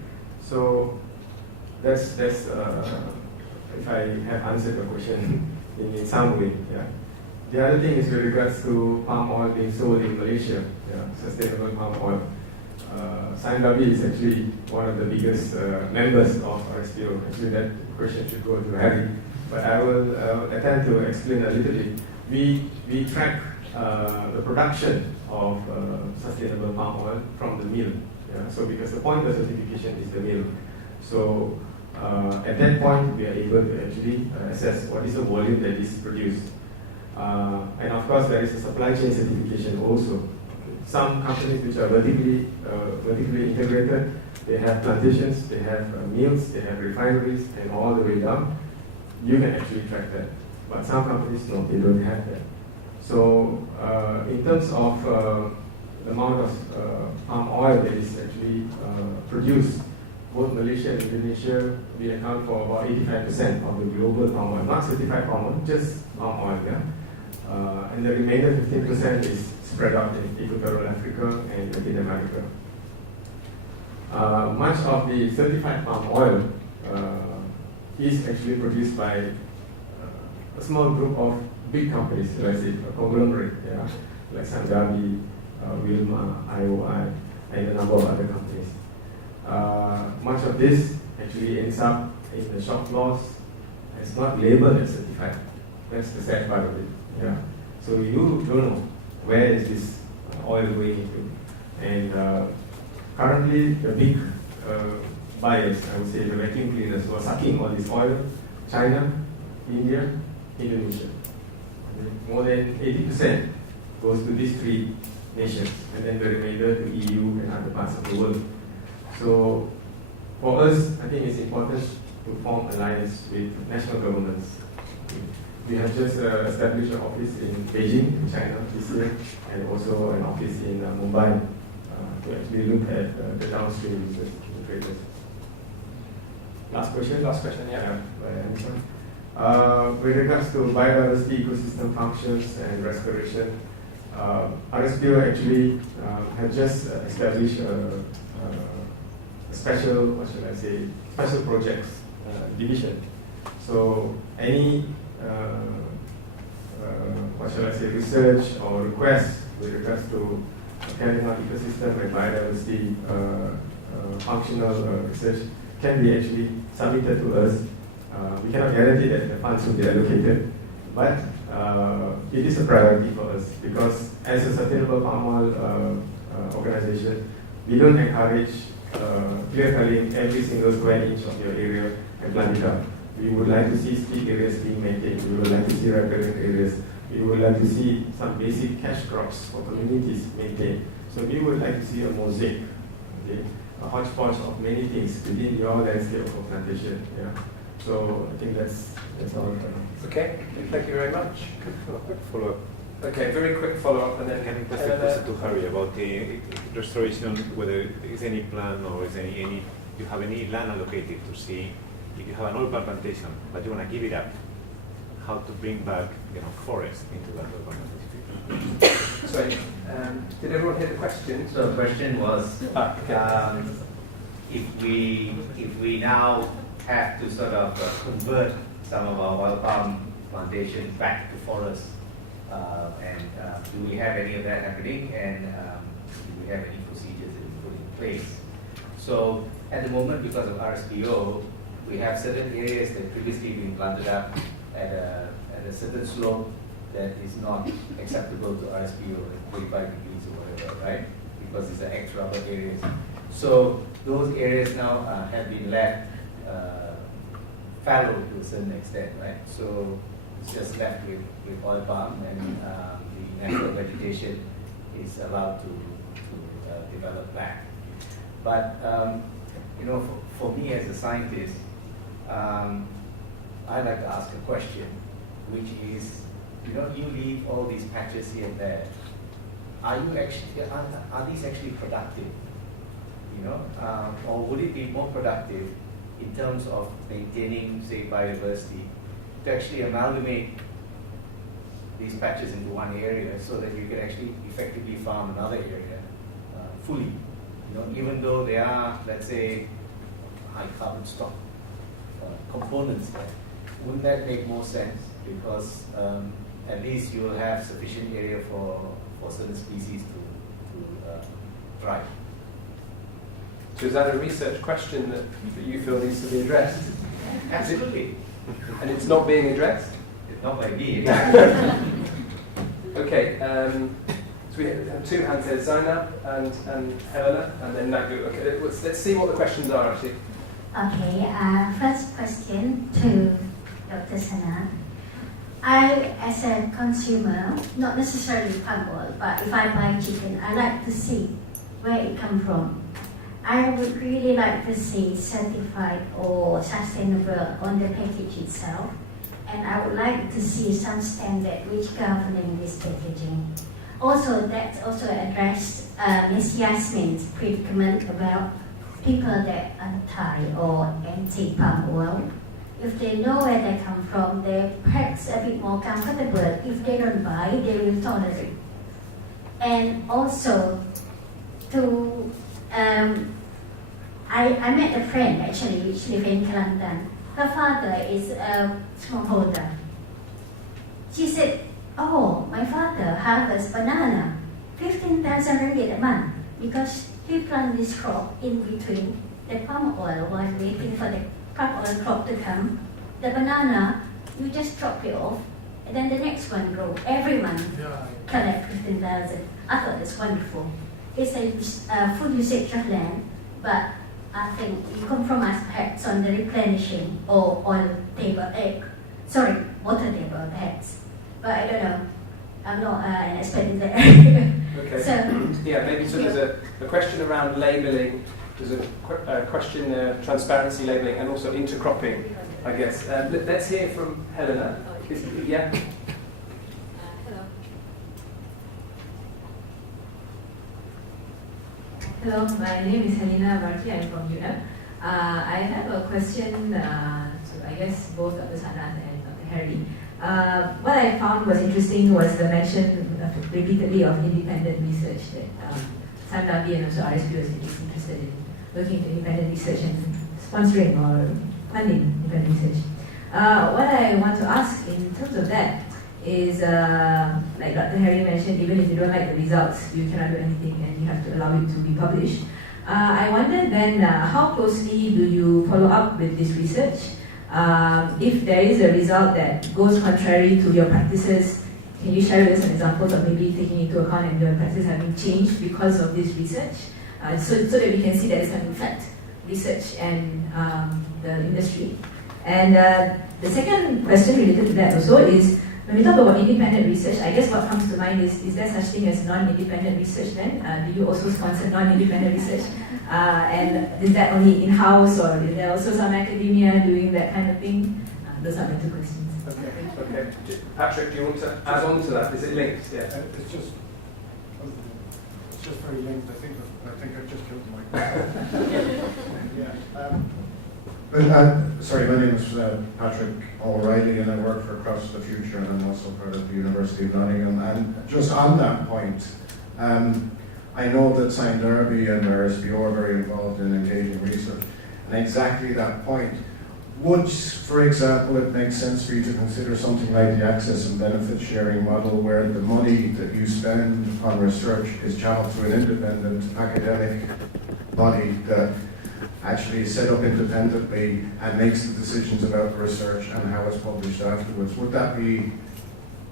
So that's if I have answered your question in some way. Yeah. The other thing is with regards to palm oil being sold in Malaysia, sustainable palm oil. UNMC is actually one of the biggest members of RSPO. Actually, that question should go to Harry, but I will attempt to explain a little bit. We track the production of sustainable palm oil from the mill. Yeah? So because the point of certification is the mill. So at that point, we are able to actually assess what is the volume that is produced. And of course, there is a supply chain certification also. Some companies which are vertically integrated, they have plantations, they have mills, they have refineries, and all the way down. You can actually track that. But some companies, no, they don't have that. So in terms of the amount of palm oil that is actually produced, both Malaysia and Indonesia, we account for about 85% of the global palm oil, not certified palm oil, just palm oil. Yeah? And the remainder 15% is spread out in Equatorial Africa and Latin America. Much of the certified palm oil is actually produced by a small group of big companies, let's say a conglomerate, yeah, like Sangabi, Wilma, IOI, and a number of other companies. Much of this actually ends up in the shop floors. It's not labeled as certified. That's the sad part of it. Yeah. So you don't know where is this oil going into. And currently, the big buyers, I would say the vacuum cleaners who are sucking all this oil, China, India, Indonesia. More than 80% goes to these three nations, and then the remainder to EU and other parts of the world. So for us, I think it's important to form alliance with national governments. We have just established an office in Beijing, in China, this year, and also an office in Mumbai to actually look at the downstream users, the traders. Last question? Last question, yeah. With regards to biodiversity, ecosystem functions, and restoration, RSPO actually have just established a special, what should I say, special projects division. So any what shall I say, research or requests with regards to carrying out ecosystem and biodiversity functional research can be actually submitted to us. We cannot guarantee that the funds will be allocated, but it is a priority for us because as a sustainable palm oil organization, we don't encourage clear culling every single square inch of your area and plant it up. We would like to see steep areas being maintained. We would like to see riparian areas. We would like to see some basic cash crops for communities maintained. So we would like to see a mosaic, okay? A hodgepodge of many things within your landscape of plantation. Yeah. So I think that's all. Okay, thank you very much. Quick follow-up. Okay, very quick follow-up, and then Can you pass the question to Harry about the restoration, whether there is any plan or is any you have any land allocated to see if you have an oil palm plantation but you want to give it up, how to bring back forest into that oil palm plantation? Sorry, did everyone hear the question? So the question was, if we now have to sort of convert some of our oil palm plantations back to forests. Do we have any of that happening, and do we have any procedures that we put in place? So at the moment, because of RSPO, we have certain areas that previously been planted up at a certain slope that is not acceptable to RSPO, like 45 degrees or whatever, right? Because it's the ex-rubber areas. So those areas now have been left fallow to a certain extent, right? So it's just left with oil palm, and the natural vegetation is allowed to develop back. But you know, for me as a scientist, I'd like to ask a question, which is, you know, you leave all these patches here and there. Are these actually productive? You know, or would it be more productive in terms of maintaining, say, biodiversity, to actually amalgamate these patches into one area so that you can actually effectively farm another area fully? You know, even though there are, let's say, high carbon stock components there, wouldn't that make more sense? Because at least you will have sufficient area for certain species to thrive. So is that a research question that you feel needs to be addressed? Absolutely. And it's not being addressed? It's not by me. Okay, so we have two hands here, Zainab and Helena, and then Nagu. Okay, let's see what the questions are actually. Okay, first question to Dr. Sana. I, as a consumer, not necessarily palm oil, but if I buy chicken, I like to see where it comes from. I would really like to see certified or sustainable on the package itself, and I would like to see some standard which governing this packaging. Also, that also addressed Ms. Yasmin's predicament about people that are anti or anti-palm oil. If they know where they come from, they're perhaps a bit more comfortable. If they don't buy, they will tolerate. And also, to I met a friend actually which lives in Kelantan. Her father is a smallholder. She said, "Oh, my father harvests banana, 15,000 ringgit a month, because he plant this crop in between the palm oil while waiting for the palm oil crop to come. The banana, you just chop it off, and then the next one grow. Every month, collect 15,000. I thought that's wonderful. It's a full usage of land, but I think you compromise perhaps on the replenishing or on water table perhaps. But I don't know. I'm not an expert in that area. Okay. So, yeah, maybe so there's a question around labelling. There's a question there, transparency labelling, and also intercropping, I guess. Let's hear from Helena. Yeah. Hello, my name is Helena Barti. I'm from UNMC. I have a question to, I guess, both Dr. Sana and Dr. Harry. What I found was interesting was the mention repeatedly of independent research that Sandabi and also RSP was interested in looking into independent research and sponsoring or funding independent research. What I want to ask in terms of that is, like Dr. Harry mentioned, even if you don't like the results, you cannot do anything and you have to allow it to be published. I wonder then, how closely do you follow up with this research? If there is a result that goes contrary to your practices, can you share with us some examples of maybe taking into account and your practice having changed because of this research? So that we can see that it's going to affect research and the industry. And the second question related to that also is, when we talk about independent research, I guess what comes to mind is there such thing as non-independent research then? Do you also sponsor non-independent research? And is that only in-house, or is there also some academia doing that kind of thing? Those are my two questions. Okay. Patrick, do you want to add on to that? Is it linked? Yeah. It's just very linked. I think I've just killed my sorry, my name is Patrick O'Reilly, and I work for Across the Future, and I'm also part of the University of Nottingham. And just on that point, I know that Science Derby and RSPO are very involved in engaging research, and exactly that point. would, for example, it make sense for you to consider something like the access and benefit sharing model, where the money that you spend on research is channeled through an independent academic body that actually is set up independently and makes the decisions about the research and how it's published afterwards? Would that be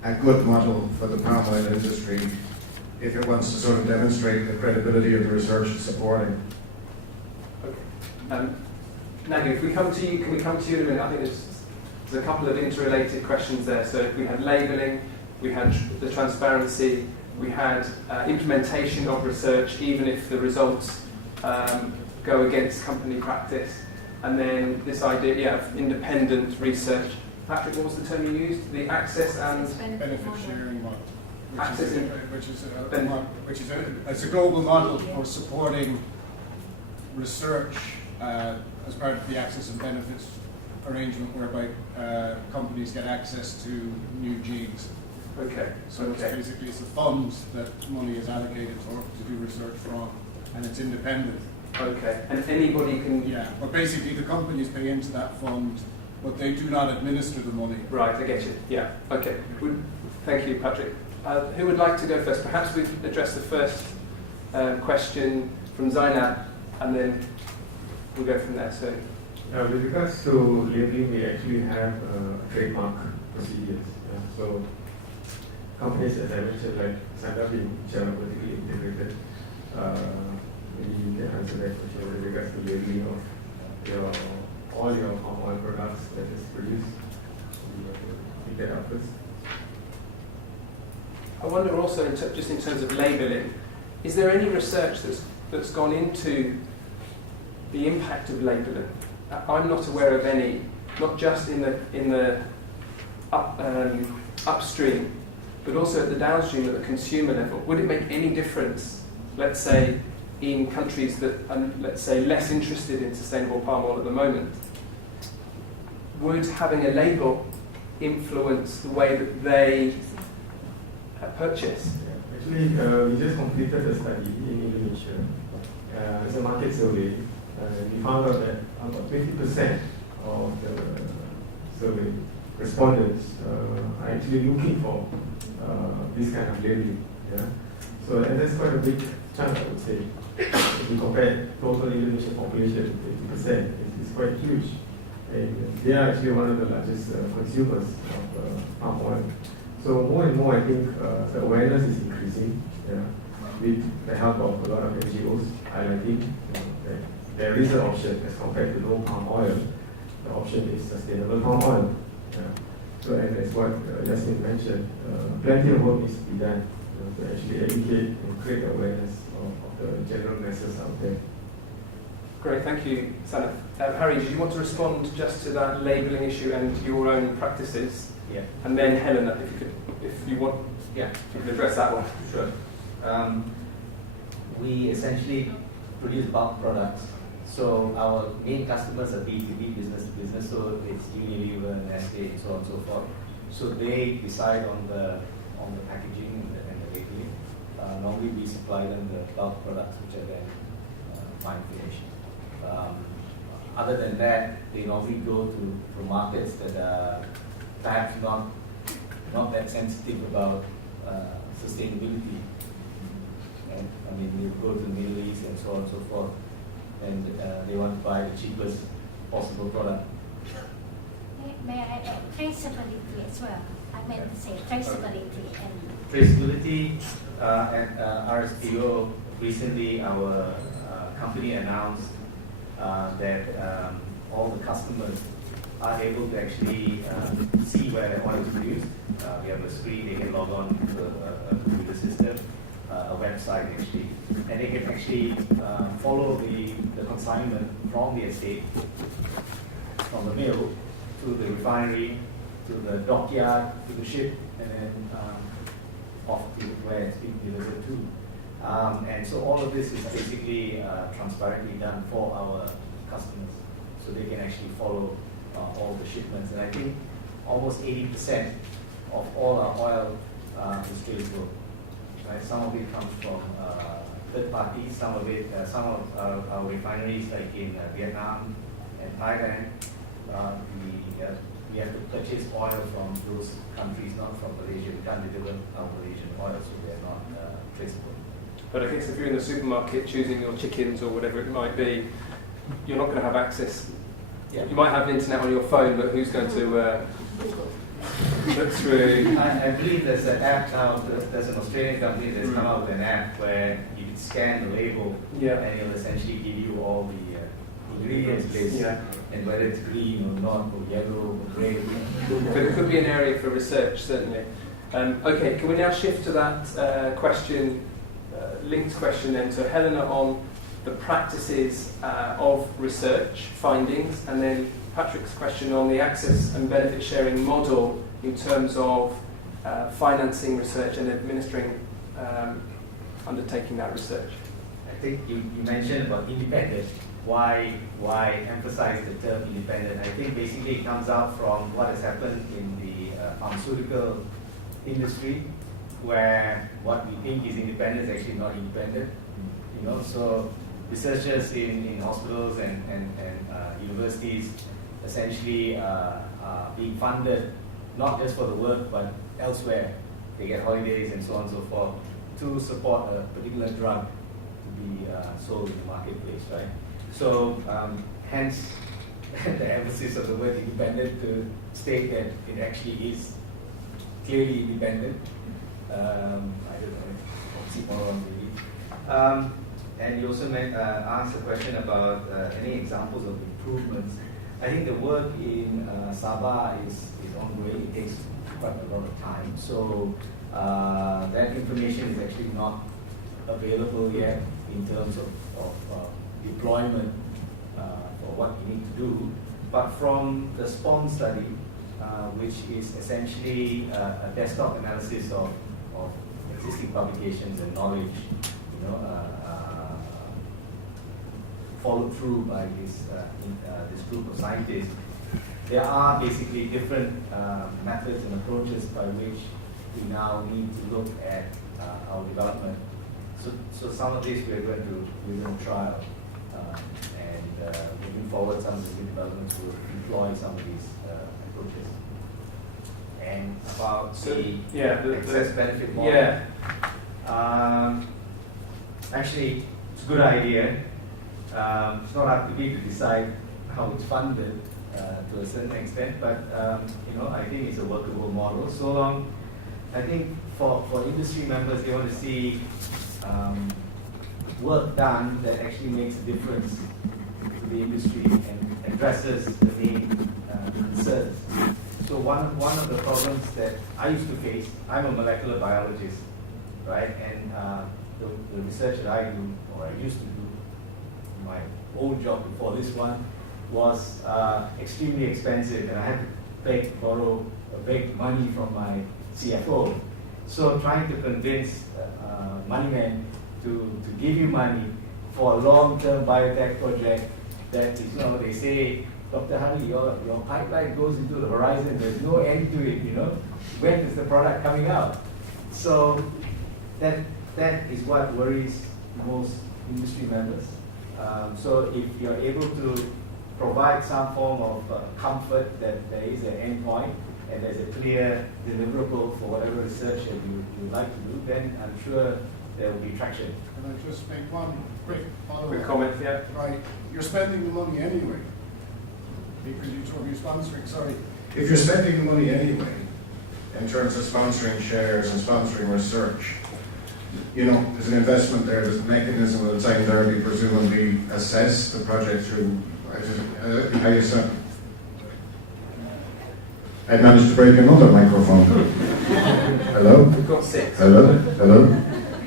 a good model for the palm oil industry if it wants to sort of demonstrate the credibility of the research it's supporting? Okay. Nagi, if we come to you, can we come to you in a minute? I think there's a couple of interrelated questions there. So we had labelling, we had the transparency, we had implementation of research, even if the results go against company practice, and then this idea of independent research. Patrick, what was the term you used? The access and benefit sharing model, which is a global model for supporting research as part of the access and benefits arrangement, whereby companies get access to new genes. Okay. So it's basically a fund that money is allocated for to do research from, and it's independent. Okay. And anybody can. Yeah. But basically, the companies pay into that fund, but they do not administer the money. Right. I get you. Yeah. Okay. Thank you, Patrick. Who would like to go first? Perhaps we address the first question from Zainab, and then we'll go from there. So. With regards to labeling, we actually have trademark procedures. So companies, as I mentioned, like Sandafi, which are vertically integrated, maybe you can answer that question with regards to labeling of all your palm oil products that is produced. You get up first. I wonder also, just in terms of labelling, is there any research that's gone into the impact of labelling? I'm not aware of any, not just in the upstream, but also at the downstream at the consumer level. Would it make any difference, let's say, in countries that are, let's say, less interested in sustainable palm oil at the moment? Would having a label influence the way that they purchase? Actually, we just completed a study in Indonesia. It's a market survey. We found out that about 20% of the survey respondents are actually looking for this kind of labeling. Yeah? So that's quite a big chunk, I would say. If you compare total Indonesian population, 50%, it's quite huge. And they are actually one of the largest consumers of palm oil. So more and more, I think the awareness is increasing. Yeah? With the help of a lot of NGOs highlighting that there is an option as compared to no palm oil. The option is sustainable palm oil. Yeah. So, and as what Yasmin mentioned, plenty of work needs to be done to actually educate and create awareness of the general masses out there. Great, thank you, Sana. Harry, did you want to respond just to that labelling issue and your own practices? Yeah. And then Helena, if you want, yeah, you can address that one. Sure. We essentially produce bulk products. So our main customers are B2B, business to business. So it's Unilever, Nestle, and so on and so forth. So they decide on the packaging and the labeling. Normally we supply them the bulk products, which are then fine finished. Other than that, they normally go to markets that are perhaps not that sensitive about sustainability. And I mean, you go to the Middle East and so on and so forth, and they want to buy the cheapest possible product. May I add traceability as well? I meant to say traceability and traceability at RSPO recently, our company announced that all the customers are able to actually see where their oil is produced. We have a screen, they can log on to the system, a website actually, and they can actually follow the consignment from the estate, from the mill to the refinery, to the dockyard, to the ship, and then off to where it's being delivered to. And so all of this is basically transparently done for our customers, so they can actually follow all the shipments. And I think almost 80% of all our oil is traceable. Right? Some of it comes from third parties, some of it, some of our refineries like in Vietnam and Thailand, we have to purchase oil from those countries, not from Malaysia. We can't deliver our Malaysian oil, so they are not traceable. But I guess if you're in the supermarket choosing your chickens or whatever it might be, you're not going to have access. Yeah. You might have internet on your phone, but who's going to look through? I believe there's an app now, there's an Australian company that's come out with an app where you can scan the label and it'll essentially give you all the ingredients list and whether it's green or not, or yellow or grey. But it could be an area for research, certainly. Okay, can we now shift to that question, linked question then, to Helena on the practices of research findings, and then Patrick's question on the access and benefit sharing model in terms of financing research and administering, undertaking that research. I think you mentioned about independent. Why emphasize the term independent? I think basically it comes out from what has happened in the pharmaceutical industry, where what we think is independent is actually not independent. You know, so researchers in hospitals and universities essentially are being funded not just for the work but elsewhere. They get holidays and so on and so forth to support a particular drug to be sold in the marketplace, right? So hence the emphasis of the word independent to state that it actually is clearly independent. I don't know, oxymoron maybe. And you also asked a question about any examples of improvements. I think the work in Sabah is ongoing. It takes quite a lot of time. So that information is actually not available yet in terms of deployment for what you need to do. But from the SPON study, which is essentially a desktop analysis of existing publications and knowledge, you know, followed through by this group of scientists. There are basically different methods and approaches by which we now need to look at our development. So some of this we're going to trial, and moving forward, some of the new developments will employ some of these approaches. And about the access benefit model. Actually, it's a good idea. It's not up to me to decide how it's funded to a certain extent, but you know, I think it's a workable model. So long, I think for industry members, they want to see work done that actually makes a difference to the industry and addresses the main concerns. So one of the problems that I used to face, I'm a molecular biologist, right? And the research that I do, or I used to do, my old job before this one, was extremely expensive, and I had to borrow money from my CFO. So trying to convince moneymen to give you money for a long-term biotech project that is, you know, they say, Dr. Hari, your pipeline goes into the horizon, there's no end to it, you know. When is the product coming out? So that is what worries most industry members. So if you're able to provide some form of comfort that there is an end point and there's a clear deliverable for whatever research that you like to do, then I'm sure there will be traction. Can I just make one quick follow-up? Quick comment, yeah. Right, you're spending the money anyway, because you're sponsoring, sorry. If you're spending the money anyway, in terms of sponsoring shares and sponsoring research, you know, there's an investment there, there's a mechanism that Science Derby presumably assess the project through, how you say? I managed to break another microphone. Hello? We've got 6. Hello?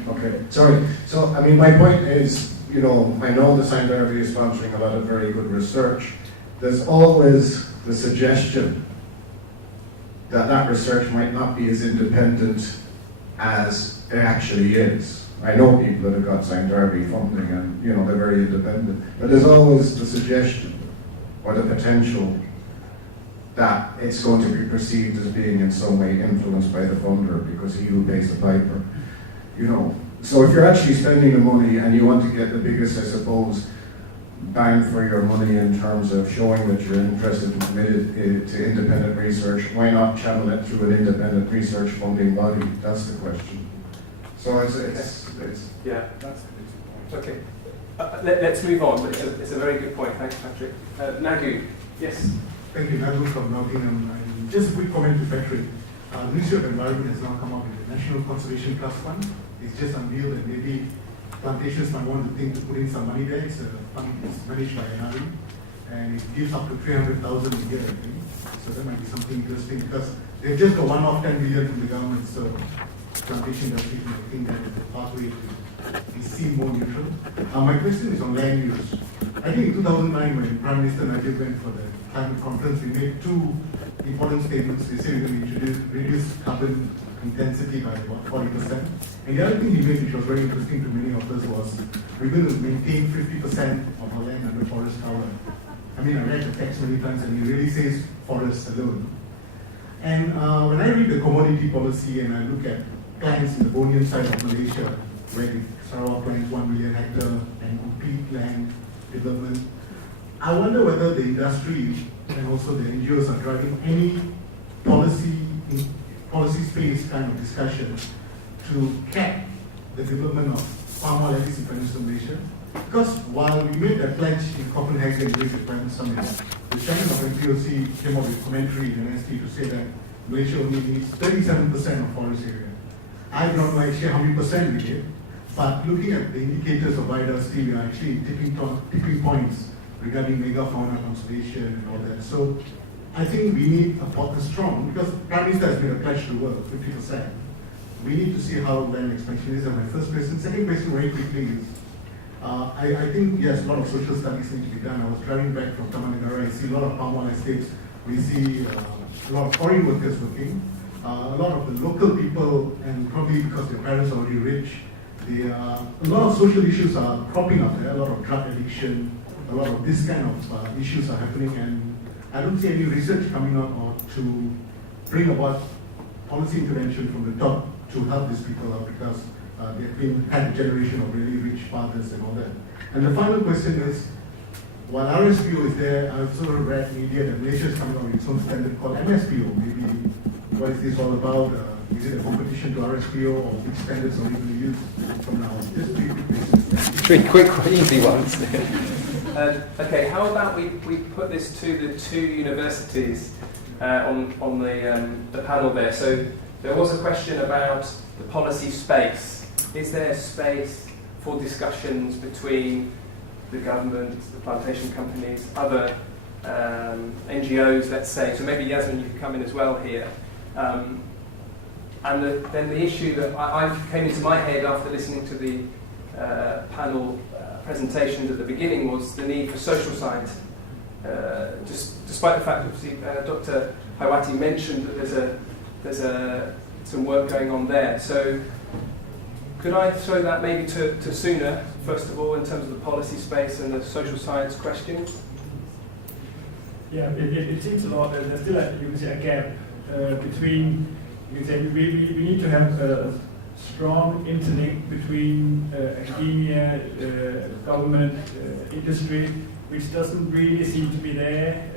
Okay, sorry. So, I mean, my point is, you know, I know the Science Derby is sponsoring a lot of very good research. There's always the suggestion that that research might not be as independent as it actually is. I know people that have got Science Derby funding and, you know, they're very independent. But there's always the suggestion or the potential that it's going to be perceived as being in some way influenced by the funder because he who pays the piper. You know, so if you're actually spending the money and you want to get the biggest, I suppose, bang for your money in terms of showing that you're interested and committed to independent research, why not channel it through an independent research funding body? That's the question. So it's yeah, that's okay. Let's move on. It's a very good point. Thanks, Patrick. Nagu, yes. Thank you, Nagu from Nottingham. And just a quick comment to Patrick. The Ministry of Environment has now come up with the National Conservation Trust Fund. It's just unveiled, and maybe plantations might want to think to put in some money there. It's a fund that's managed by NRE, and it gives up to 300,000 a year, I think. So that might be something interesting because they've just got one-off 10 billion from the government. So plantation industry might think that is a pathway to be seen more neutral. My question is on land use. I think in 2009, when Prime Minister Najib went for the climate conference, we made two important statements. They said we're going to reduce carbon intensity by about 40%. And the other thing he made, which was very interesting to many of us, was we're going to maintain 50% of our land under forest cover. I mean, I read the text many times, and he really says forests alone. And when I read the commodity policy and I look at plans in the Bonian side of Malaysia, where the Sarawak plans 1 million hectare and complete land development, I wonder whether the industry and also the NGOs are driving any policy space kind of discussion to cap the development of palm oil, at least in Peninsular Malaysia. Because while we made that pledge in Copenhagen during the climate summit, the chairman of NPOC came up with commentary in NST to say that Malaysia only needs 37% of forest area. I do not know actually how many percent we did, but looking at the indicators of biodiversity, we are actually tipping points regarding megafauna conservation and all that. So I think we need a strong, because Prime Minister has made a pledge to the world, 50%. We need to see how land expansion is. And my first question. Second question very quickly is, I think, yes, a lot of social studies need to be done. I was driving back from Taman Negara. I see a lot of palm oil estates. We see a lot of foreign workers working. A lot of the local people, and probably because their parents are already rich, a lot of social issues are cropping up there. A lot of drug addiction, a lot of this kind of issues are happening, and I don't see any research coming out or to bring about policy intervention from the top to help these people out, because they've had a generation of really rich fathers and all that. And the final question is, while RSPO is there, I've sort of read media that Malaysia is coming out with its own standard called MSPO. Maybe what is this all about? Is it a competition to RSPO, or which standards are we going to use from now on? Just three quick questions. Three quick, easy ones. Okay, how about we put this to the two universities on the panel there. So there was a question about the policy space. Is there space for discussions between the government, the plantation companies, other NGOs, let's say? So maybe Yasmin, you could come in as well here. And then the issue that I came into my head after listening to the panel presentations at the beginning was the need for social science. Despite the fact that Dr. Haiwati mentioned that there's some work going on there. So could I throw that maybe to Suna, first of all, in terms of the policy space and the social science questions? Yeah, it seems a lot. There's still, you can say, a gap between. You can say we need to have a strong interlink between academia, government, industry, which doesn't really seem to be there.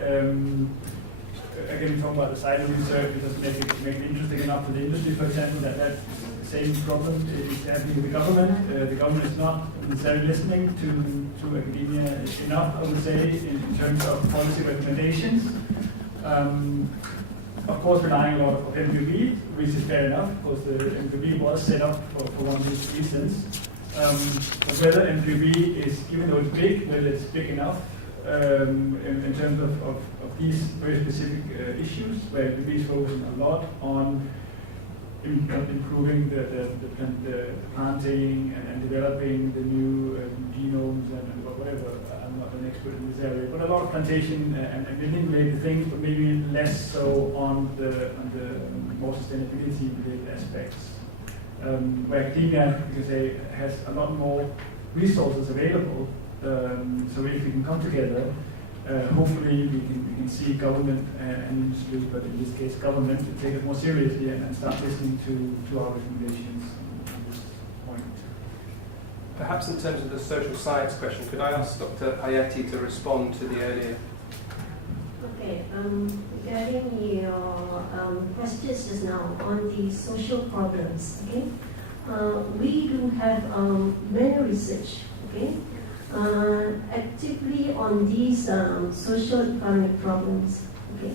Again, we talk about the silo research. It doesn't make it interesting enough for the industry, for example. That same problem is happening with the government. The government is not necessarily listening to academia enough, I would say, in terms of policy recommendations. Of course, relying a lot of MPB, which is fair enough, because the MPB was set up for one of these reasons. But whether MPB is, even though it's big, whether it's big enough in terms of these very specific issues, where MPB is focusing a lot on improving the planting and developing the new genomes and whatever. I'm not an expert in this area, but a lot of plantation and building related things, but maybe less so on the more sustainability related aspects. Where academia, you can say, has a lot more resources available. So if we can come together, hopefully we can see government and industry, but in this case government, to take it more seriously and start listening to our recommendations on this point. Perhaps in terms of the social science question, could I ask Dr. Hayati to respond to the earlier? Okay, regarding your questions just now on the social problems, okay, we do have many research, okay, actively on these social economic problems, okay.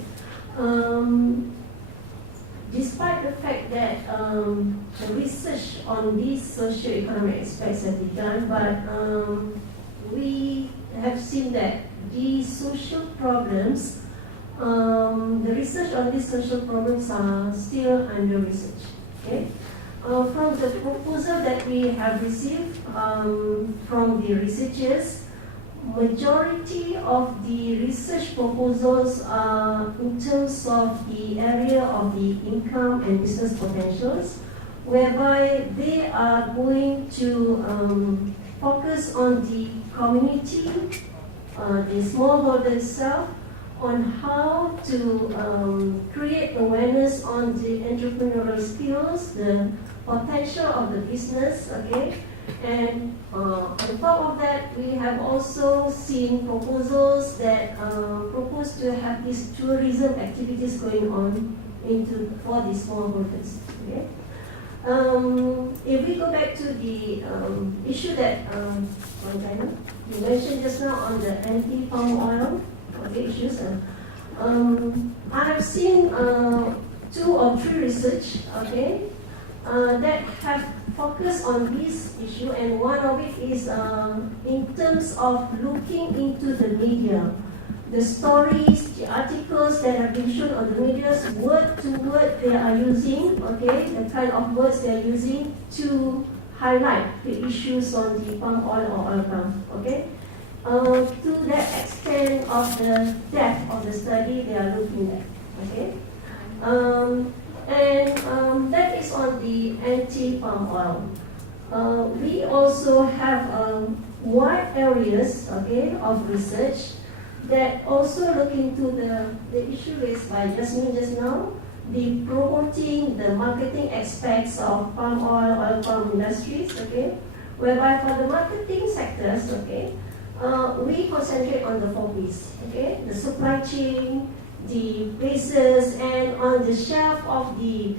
Despite the fact that the research on these socio-economic aspects have been done, but we have seen that these social problems, the research on these social problems are still under research. Okay? From the proposal that we have received from the researchers, majority of the research proposals are in terms of the area of the income and business potentials, whereby they are going to focus on the community, the smallholder itself, on how to create awareness on the entrepreneurial skills, the potential of the business, okay? And on top of that, we have also seen proposals that propose to have these tourism activities going on for the smallholders. Okay? If we go back to the issue that you mentioned just now on the anti-palm oil issues, I have seen 2 or 3 research, okay, that have focused on this issue, and one of it is in terms of looking into the media, the stories, the articles that have been shown on the media, word to word they are using, okay, the kind of words they are using to highlight the issues on the palm oil or oil palm, okay. To that extent of the depth of the study they are looking at, okay. And that is on the anti-palm oil. We also have wide areas, okay, of research that also look into the issue raised by Jasmine just now, the promoting the marketing aspects of palm oil palm industries, okay, whereby for the marketing sectors, okay, we concentrate on the 4 P's, okay, the supply chain, the places, and on the shelf of the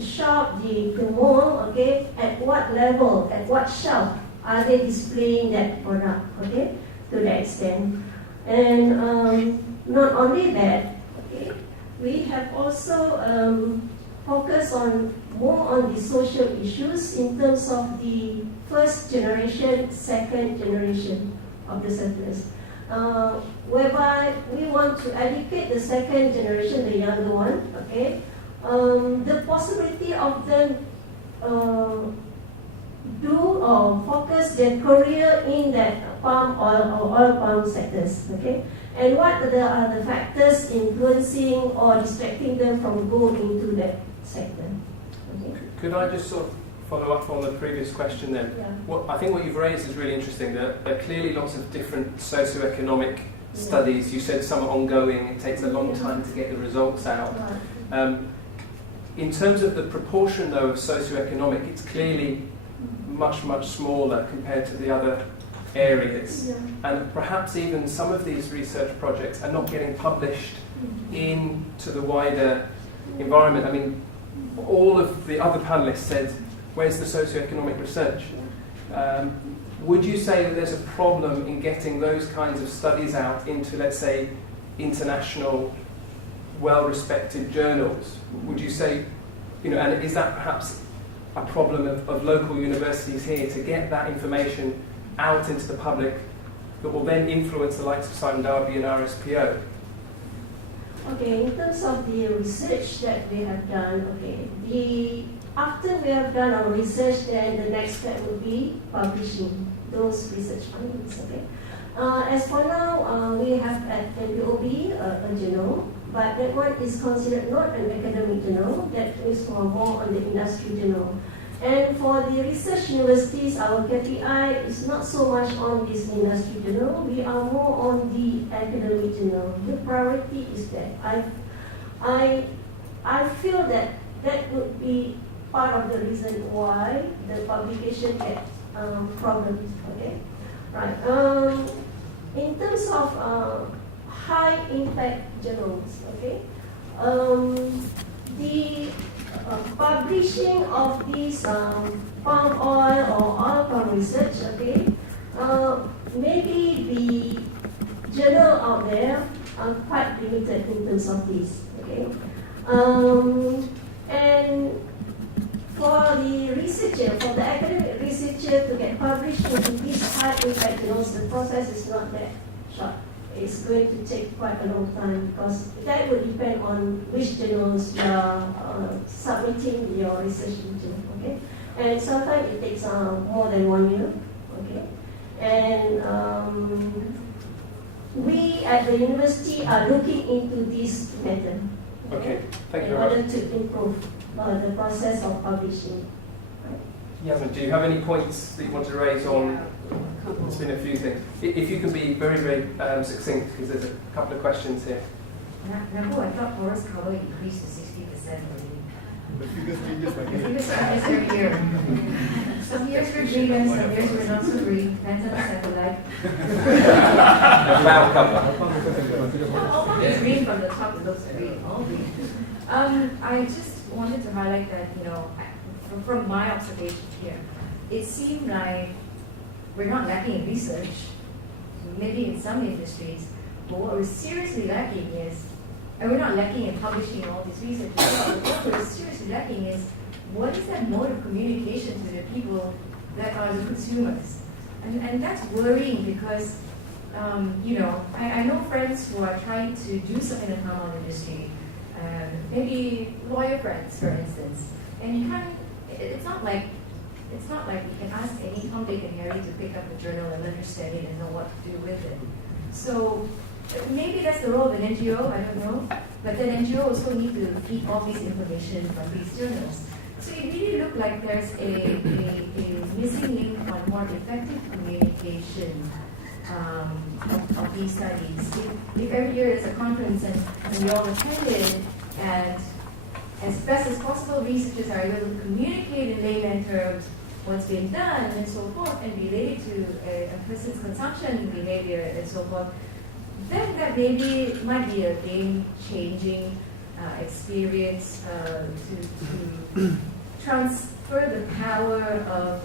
shop, the mall, okay, at what level, at what shelf are they displaying that product, okay, to that extent. And not only that, okay, we have also focused more on the social issues in terms of the first generation, second generation of the settlers. Whereby we want to educate the second generation, the younger one, okay, the possibility of them do or focus their career in that palm oil or oil palm sectors, okay, and what are the factors influencing or distracting them from going into that sector. Okay. Could I just sort of follow up on the previous question then? Yeah. I think what you've raised is really interesting. There are clearly lots of different socioeconomic studies. You said some are ongoing, it takes a long time to get the results out. In terms of the proportion though of socioeconomic, it's clearly much, much smaller compared to the other areas. Yeah. And perhaps even some of these research projects are not getting published into the wider environment. I mean, all of the other panelists said, where's the socioeconomic research? Would you say that there's a problem in getting those kinds of studies out into, let's say, international, well-respected journals? Would you say, and is that perhaps a problem of local universities here to get that information out into the public that will then influence the likes of Simon Darby and RSPO? Okay, in terms of the research that we have done, okay, after we have done our research, then the next step will be publishing those research findings, okay. As for now, we have at NPOB a journal, but that one is considered not an academic journal, that is more on the industry journal. And for the research universities, our KPI is not so much on this industry journal, we are more on the academic journal. The priority is that. I feel that that would be part of the reason why the publication gets problems. Okay, right. In terms of high impact journals, okay, the publishing of these palm oil or oil palm research, okay, maybe the journal out there are quite limited in terms of this, okay. And for the researcher, for the academic researcher to get published into these high impact journals, the process is not that short. It's going to take quite a long time because that would depend on which journals you are submitting your research into, okay? And sometimes it takes more than 1 year, okay? And we at the university are looking into this matter, Okay, thank you in very order much. to improve the process of publishing. Yasmin, do you have any points that you want to raise on? There's been a few things. If you can be very, very succinct, because there's a couple of questions here. Remember, I thought forest cover increased to 60% already. The figures changes by The figures changes every year. Some years we're greener, some years we're not so green. Depends on the satellite. Cloud cover. It's green from the top, it looks green, all green. I just wanted to highlight that, from my observation here, it seemed like we're not lacking in research, maybe in some industries, but what we're seriously lacking is, and we're not lacking in publishing all this research as well, but what we're seriously lacking is, what is that mode of communication to the people that are the consumers? And that's worrying because, I know friends who are trying to do something in the palm oil industry, maybe lawyer friends, for instance, and you can't, it's not like you can ask any Tom, Dick, and Harry to pick up the journal and understand it and know what to do with it. So maybe that's the role of an NGO, I don't know. But then NGO also need to feed all this information from these journals. So it really looked like there's a missing link on more effective communication of these studies. If every year there's a conference and we all attended, and as best as possible, researchers are able to communicate in layman terms what's been done and so forth, and relate to a person's consumption behavior and so forth, then that maybe might be a game-changing experience to transfer the power of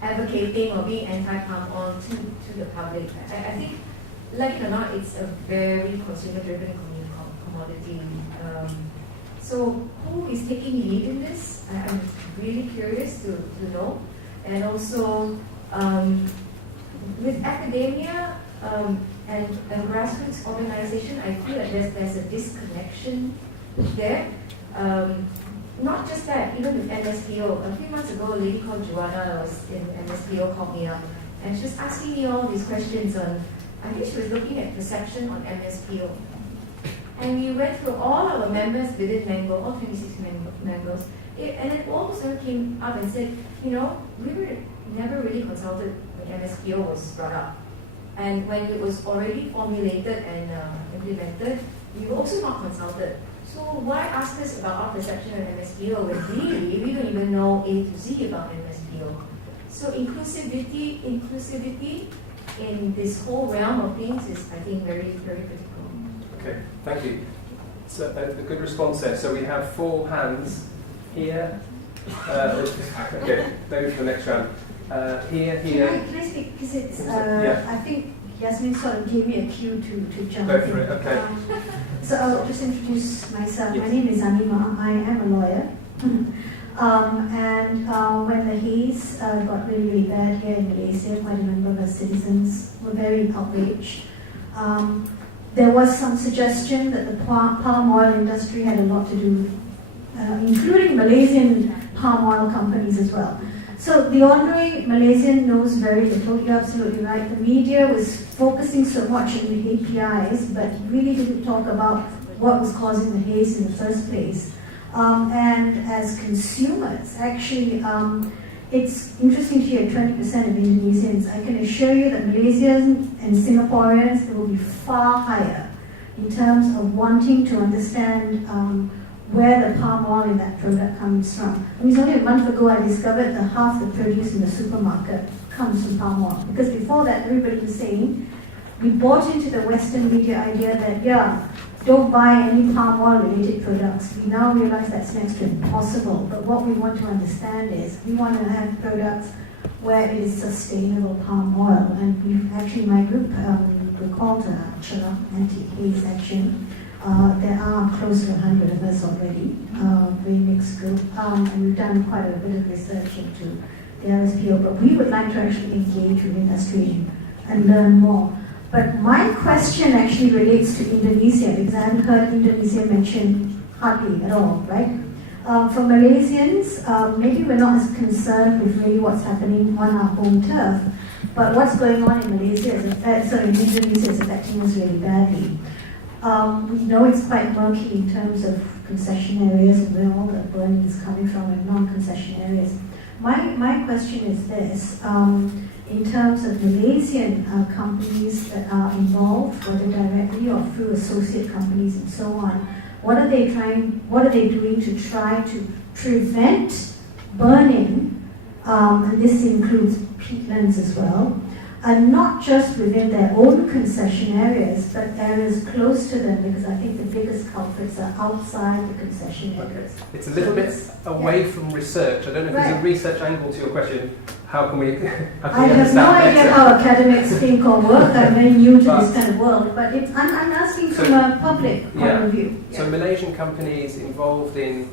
advocating or being anti-palm oil to the public. I think, like it or not, it's a very consumer-driven commodity. So who is taking lead in this? I'm really curious to know. And also, with academia and grassroots organization, I feel that there's a disconnection there. Not just that, even with MSPO. A few months ago, a lady called Joanna was in MSPO called me up, and she was asking me all these questions on, I think she was looking at perception on MSPO. And we went through all our members within Mango, all 26 members, and then all of a sudden came up and said, we were never really consulted when MSPO was brought up. And when it was already formulated and implemented, we were also not consulted. So why ask us about our perception of MSPO when really we don't even know A to Z about MSPO? So inclusivity in this whole realm of things is, I think, very, very critical. Okay, thank you. So a good response there. So we have 4 hands here. Okay, maybe for the next round. Here. Can I speak? Because it's, I think Yasmin sort of gave me a cue to jump Go in. for it, okay. So I'll just introduce myself. Yes. My name is Anima. I am a lawyer. And when the haze got really, really bad here in Malaysia, quite a number of our citizens were very outraged. There was some suggestion that the palm oil industry had a lot to do, including Malaysian palm oil companies as well. So the ordinary Malaysian knows very little. You're absolutely right. The media was focusing so much on the APIs, but really didn't talk about what was causing the haze in the first place. And as consumers, actually, it's interesting to hear 20% of Indonesians. I can assure you that Malaysians and Singaporeans will be far higher in terms of wanting to understand where the palm oil in that product comes from. I mean, it's only a month ago I discovered that half the produce in the supermarket comes from palm oil. Because before that, everybody was saying, we bought into the Western media idea that, yeah, don't buy any palm oil related products. We now realize that's next to impossible. But what we want to understand is we want to have products where it is sustainable palm oil. And we've actually, my group, we called Chala Anti-Haze Action. There are close to 100 of us already, very mixed group. And we've done quite a bit of research into the RSPO. But we would like to actually engage with industry and learn more. But my question actually relates to Indonesia, because I haven't heard Indonesia mentioned hardly at all, right? For Malaysians, maybe we're not as concerned with really what's happening on our home turf, but what's going on in Malaysia, in Indonesia is affecting us really badly. We know it's quite murky in terms of concession areas and where all the burning is coming from and non-concession areas. My question is this. In terms of Malaysian companies that are involved, whether directly or through associate companies and so on, what are they doing to try to prevent burning, and this includes peatlands as well, and not just within their own concession areas, but areas close to them, because I think the biggest culprits are outside the concession areas. It's a little bit away from research. I don't know if there's a research angle to your question. How can we I have no idea how academics think or work. I'm very new to this kind of world, but I'm asking from a public point of view. Yeah. So Malaysian companies involved in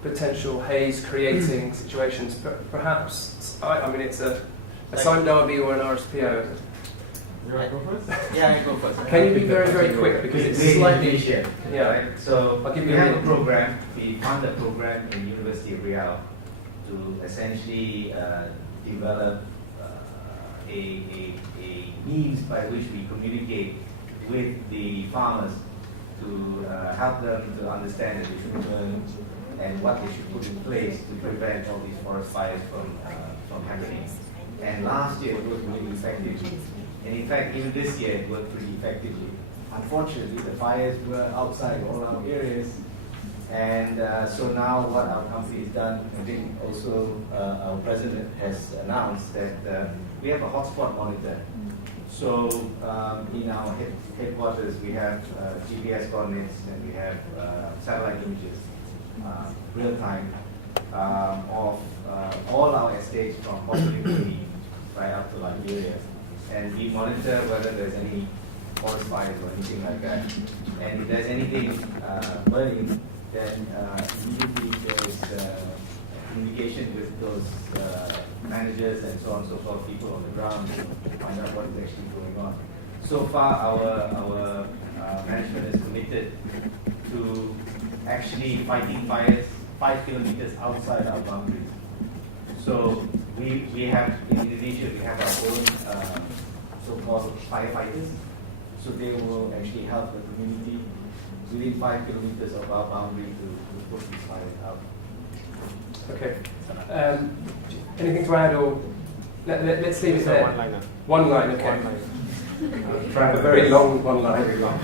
potential haze creating situations, perhaps, I mean, it's a Sime Darby or an RSPO. You want to go first? Yeah, I go first. Can you be very, very quick, because it's slightly... Yeah, right. So I'll give we you have a program, we fund a program in University of Riau to essentially develop a means by which we communicate with the farmers to help them to understand the treatment and what they should put in place to prevent all these forest fires from happening. And last year it was really effective. And in fact, even this year it worked pretty effectively. Unfortunately, the fires were outside all our areas. And so now what our company has done, I think also our president has announced that we have a hotspot monitor. So in our headquarters, we have GPS coordinates and we have satellite images, real time, of all our estates from Portugal right up to Liberia. And we monitor whether there's any forest fires or anything like that. And if there's anything burning, then immediately there's communication with those managers and so on and so forth, people on the ground to find out what is actually going on. So far, our management is committed to actually fighting fires 5 kilometers outside our boundaries. So we have, in Indonesia, we have our own so-called firefighters. So they will actually help the community within 5 kilometers of our boundary to put these fires out. Okay. Anything to add, or let's leave it there? One liner. One line, okay. One line. A very long one line. Very long.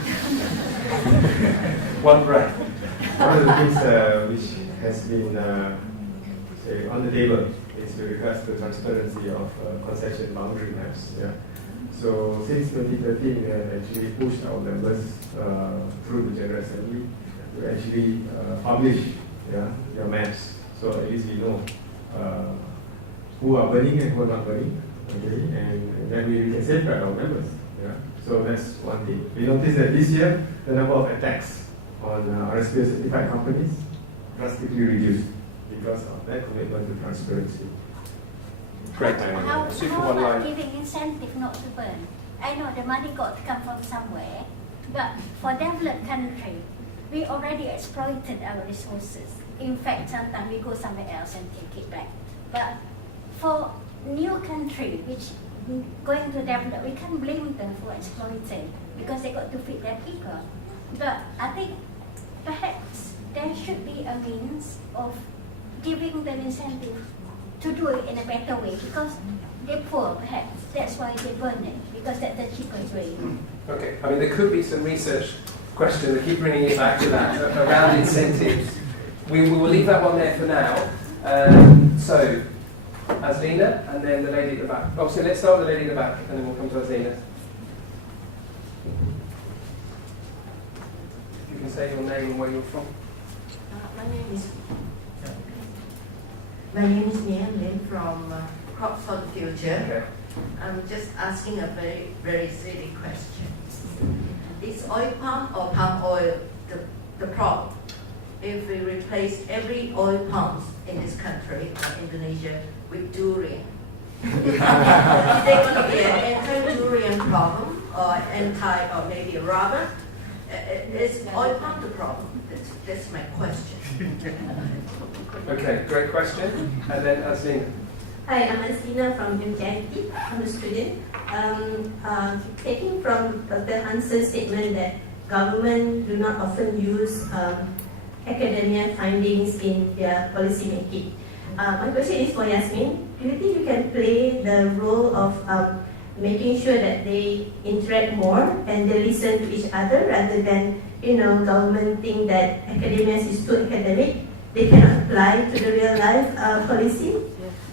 One breath. One of the things which has been say, on the table is with regards to transparency of concession boundary maps. Yeah. So since 2013, we have actually pushed our members through the General Assembly to actually publish their maps. So at least we know who are burning and who are not burning. Okay, and then we can safeguard our members. Yeah. So that's one thing. We noticed that this year the number of attacks on RSPO certified companies drastically reduced because of that commitment to transparency. Great. How one about line. giving incentive not to burn? I know the money got to come from somewhere, but for developed country, we already exploited our resources. In fact, sometimes we go somewhere else and take it back. But for new country which going to develop, we can't blame them for exploiting because they got to feed their people. But I think perhaps there should be a means of giving them incentive to do it in a better way because they're poor, perhaps. That's why they burn it, because that's the cheapest way. Okay, I mean, there could be some research question, I keep bringing it back to that, around incentives We will leave that one there for now. So, Azlina, and then the lady at the back. Oh, so let's start with the lady at the back, and then we'll come to Azlina. If you can say your name and where you're from. My name is Nian Lin from Crops for the Future. Okay. I'm just asking a very, very silly question. Is oil palm or palm oil the problem? If we replace every oil palm in this country, or Indonesia, with durian, is there going to be an anti-durian problem or or maybe a rubber? Is oil palm the problem? That's my question. Okay, great question. And then Azlina. Hi, I'm Azlina from UNMC. I'm a student. Taking from Dr. Hansen's statement that government do not often use academia findings in their policy making. My question is for Yasmin. Do you think you can play the role of making sure that they interact more and they listen to each other rather than, government think that academia is too academic, they cannot apply to the real life policy?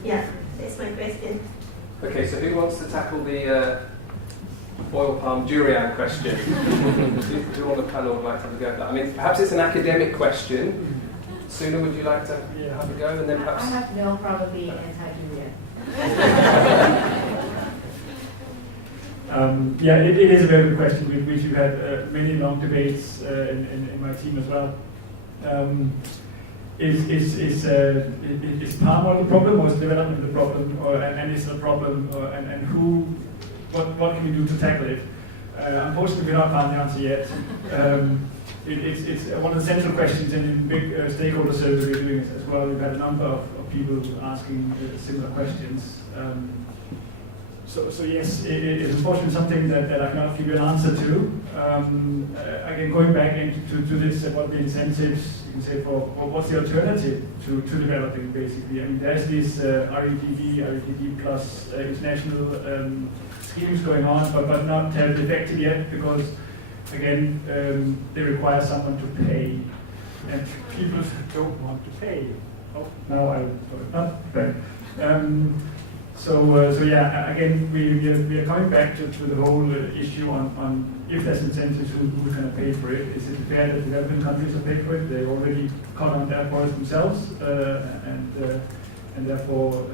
Yeah, that's my question. Okay, so who wants to tackle the oil palm durian question? Who on the panel would like to have a go at that? I mean, perhaps it's an academic question. Suna, would you like to have a go? And then perhaps... I have no problem being anti-durian. It is a very good question, with which we've had many long debates in my team as well. Is palm oil the problem, or is development the problem, and is the problem, and what can we do to tackle it? Unfortunately, we've not found the answer yet. It's one of the central questions in big stakeholder survey we're doing as well. We've had a number of people asking similar questions. So yes, it is unfortunately something that I cannot give you an answer to. Again, going back into this, what the incentives, you can say, for what's the alternative to developing, basically. I mean, there's this REDD plus international schemes going on, but not terribly effective yet, because, again, they require someone to pay, and people don't want to pay. Oh, now not bad. So again, we are coming back to the whole issue on if there's incentives, who's going to pay for it. Is it fair that developing countries have paid for it? They already cut on their forests themselves, and therefore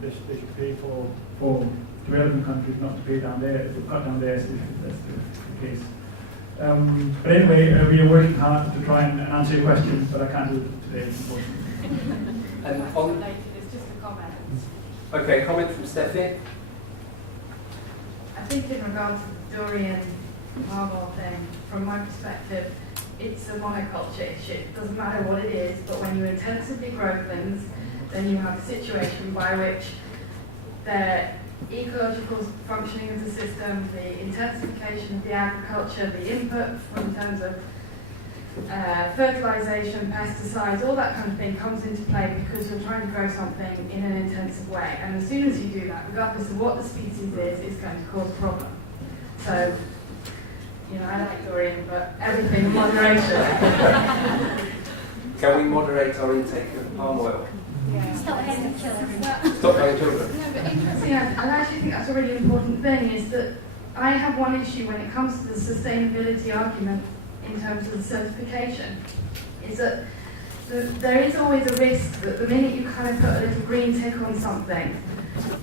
they should pay for developing countries not to pay down there, to cut down theirs if that's the case. But anyway, we are working hard to try and answer your questions, but I can't do it today, unfortunately. And on... It's just a comment. Okay, comment from Steffi. I think in regards to the durian palm oil thing, from my perspective, it's a monoculture issue. It doesn't matter what it is, but when you intensively grow things, then you have a situation by which the ecological functioning of the system, the intensification of the agriculture, the input in terms of fertilization, pesticides, all that kind of thing comes into play because you're trying to grow something in an intensive way. And as soon as you do that, regardless of what the species is, it's going to cause a problem. So, I like durian, but everything in moderation. Can we moderate our intake of palm oil? Yeah. Stop having children. Stop having children. No, but interesting, I actually think that's a really important thing, is that I have one issue when it comes to the sustainability argument in terms of the certification, is that there is always a risk that the minute you kind of put a little green tick on something,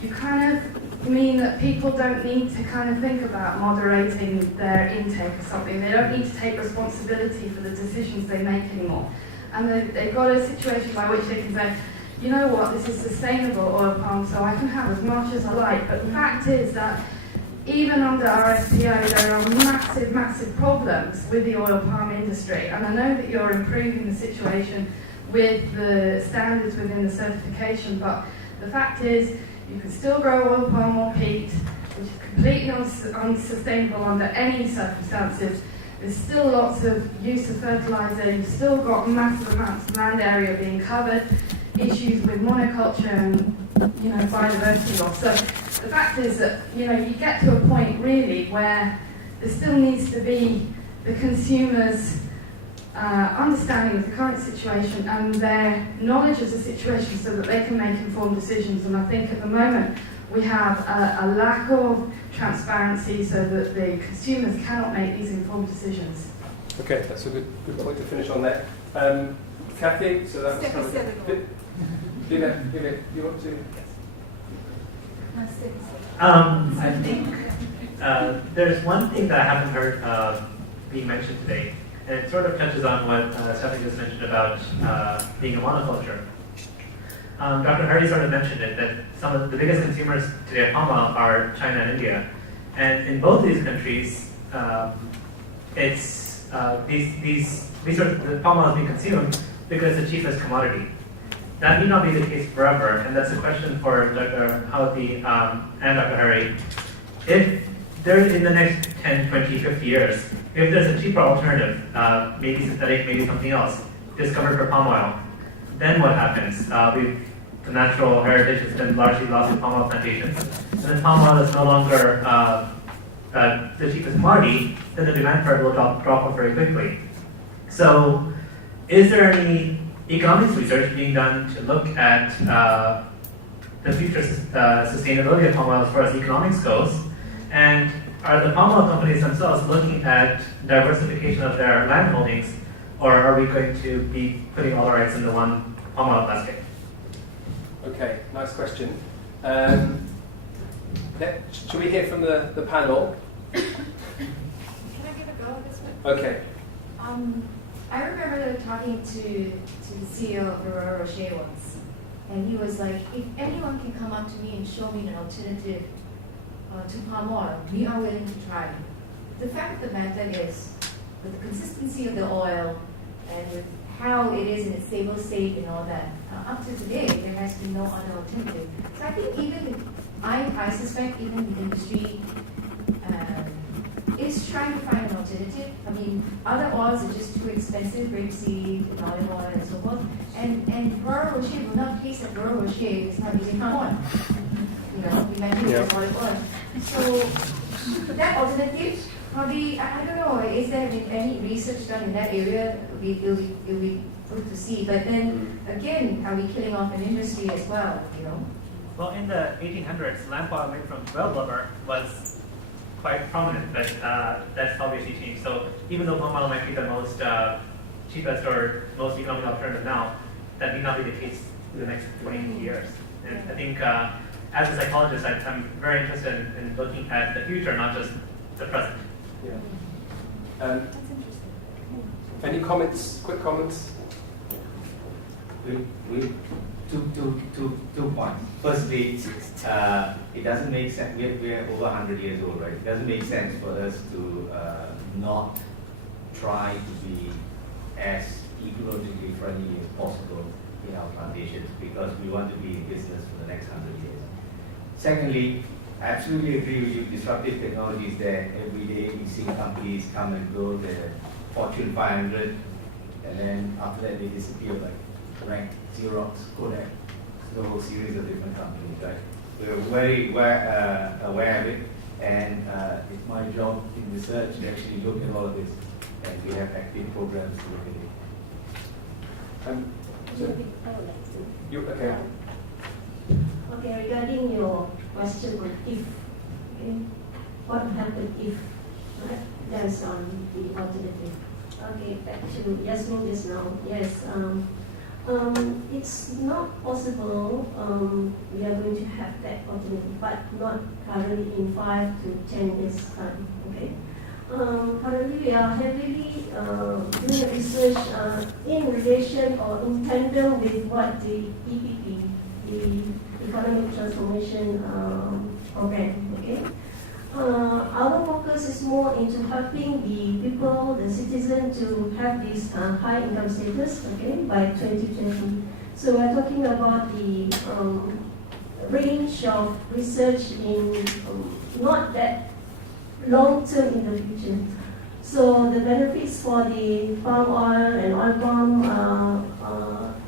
you kind of mean that people don't need to kind of think about moderating their intake of something. They don't need to take responsibility for the decisions they make anymore. And they've got a situation by which they can say, you know what, this is sustainable oil palm, so I can have as much as I like. But the fact is that even under RSPO, there are massive, massive problems with the oil palm industry. And I know that you're improving the situation with the standards within the certification, but the fact is, you can still grow oil palm or peat, which is completely unsustainable under any circumstances. There's still lots of use of fertilizer. You've still got massive amounts of land area being covered, issues with monoculture and biodiversity loss. So the fact is that you get to a point really where there still needs to be the consumers understanding of the current situation and their knowledge of the situation so that they can make informed decisions. And I think at the moment we have a lack of transparency so that the consumers cannot make these informed decisions. Okay, that's a good point to finish on that. Kathy, so that was kind of... Vivek, you want to? I think there's one thing that I haven't heard being mentioned today, and it sort of touches on what Stephanie just mentioned about being a monoculture. Dr. Hardy sort of mentioned it, that some of the biggest consumers today of palm oil are China and India. And in both these countries, it's the palm oil is being consumed because it's the cheapest commodity. That may not be the case forever, and that's a question for Dr. Houthi and Dr. Hardy. If there's in the next 10, 20, 50 years, if there's a cheaper alternative, maybe synthetic, maybe something else, discovered for palm oil, then what happens? The natural heritage has been largely lost in palm oil plantations, and then palm oil is no longer the cheapest commodity, then the demand for it will drop off very quickly. So, is there any economics research being done to look at the future sustainability of palm oil as far as economics goes? And are the palm oil companies themselves looking at diversification of their land holdings, or are we going to be putting all our eggs into one palm oil basket? Okay, nice question. Should we hear from the panel? Can I give a go at this one? Okay. I remember talking to the CEO of Ferrero Rocher once, and he was like, if anyone can come up to me and show me an alternative to palm oil, we are willing to try. The fact of the matter is, with the consistency of the oil and with how it is in its stable state and all that, up to today, there has been no other alternative. So I think I suspect even the industry is trying to find an alternative. I mean, other oils are just too expensive, rapeseed, olive oil, and so forth. And Ferrero Rocher will not taste like Ferrero Rocher if it's not using palm oil. You know, we might use olive oil. So that alternative, probably, I don't know, is there any research done in that area? It'll be good to see. But then, again, are we killing off an industry as well, you know? Well, in the 1800s, lamp oil made from well blubber was quite prominent, but that's obviously changed. So even though palm oil might be the most cheapest or most economic alternative now, that may not be the case in the next 20 years. And I think as a psychologist, I'm very interested in looking at the future, not just the present. Yeah. That's interesting. Any comments? Quick comments? Two points. Firstly, it doesn't make sense. We're over 100 years old, right? It doesn't make sense for us to not try to be as ecologically friendly as possible in our plantations, because we want to be in business for the next 100 years. Secondly, I absolutely agree with you. Disruptive technology is there every day. We see companies come and go. They're Fortune 500, and then after that they disappear, like Rank, Xerox, Kodak, the whole series of different companies, right? We're very aware of it, and it's my job in research to actually look at all of this, and we have active programs to look at it. Okay. Okay, regarding your question on if, okay, what happened if there's on the alternative? Okay, back to Yasmin just now. Yes, it's not possible we are going to have that alternative, but not currently in 5 to 10 years time. Okay. Currently we are heavily doing research in relation or in tandem with what the EPP, the Economic Transformation Program. Okay. Our focus is more into helping the people, the citizen, to have this high income status, okay, by 2020. So we're talking about the range of research in not that long term in the future. So the benefits for the palm oil and oil palm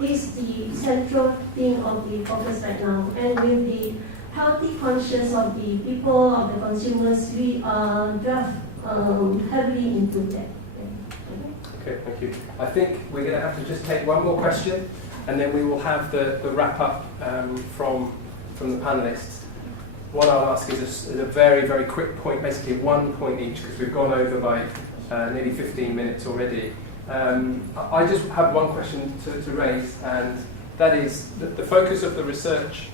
is the central thing of the focus right now. And with the healthy conscience of the people, of the consumers, we are heavily into that. Okay, thank you. I think we're going to have to just take one more question, and then we will have the wrap up from the panelists. What I'll ask is a very, very quick point, basically 1 point each, because we've gone over by nearly 15 minutes already. I just have one question to raise, and that is the focus of the research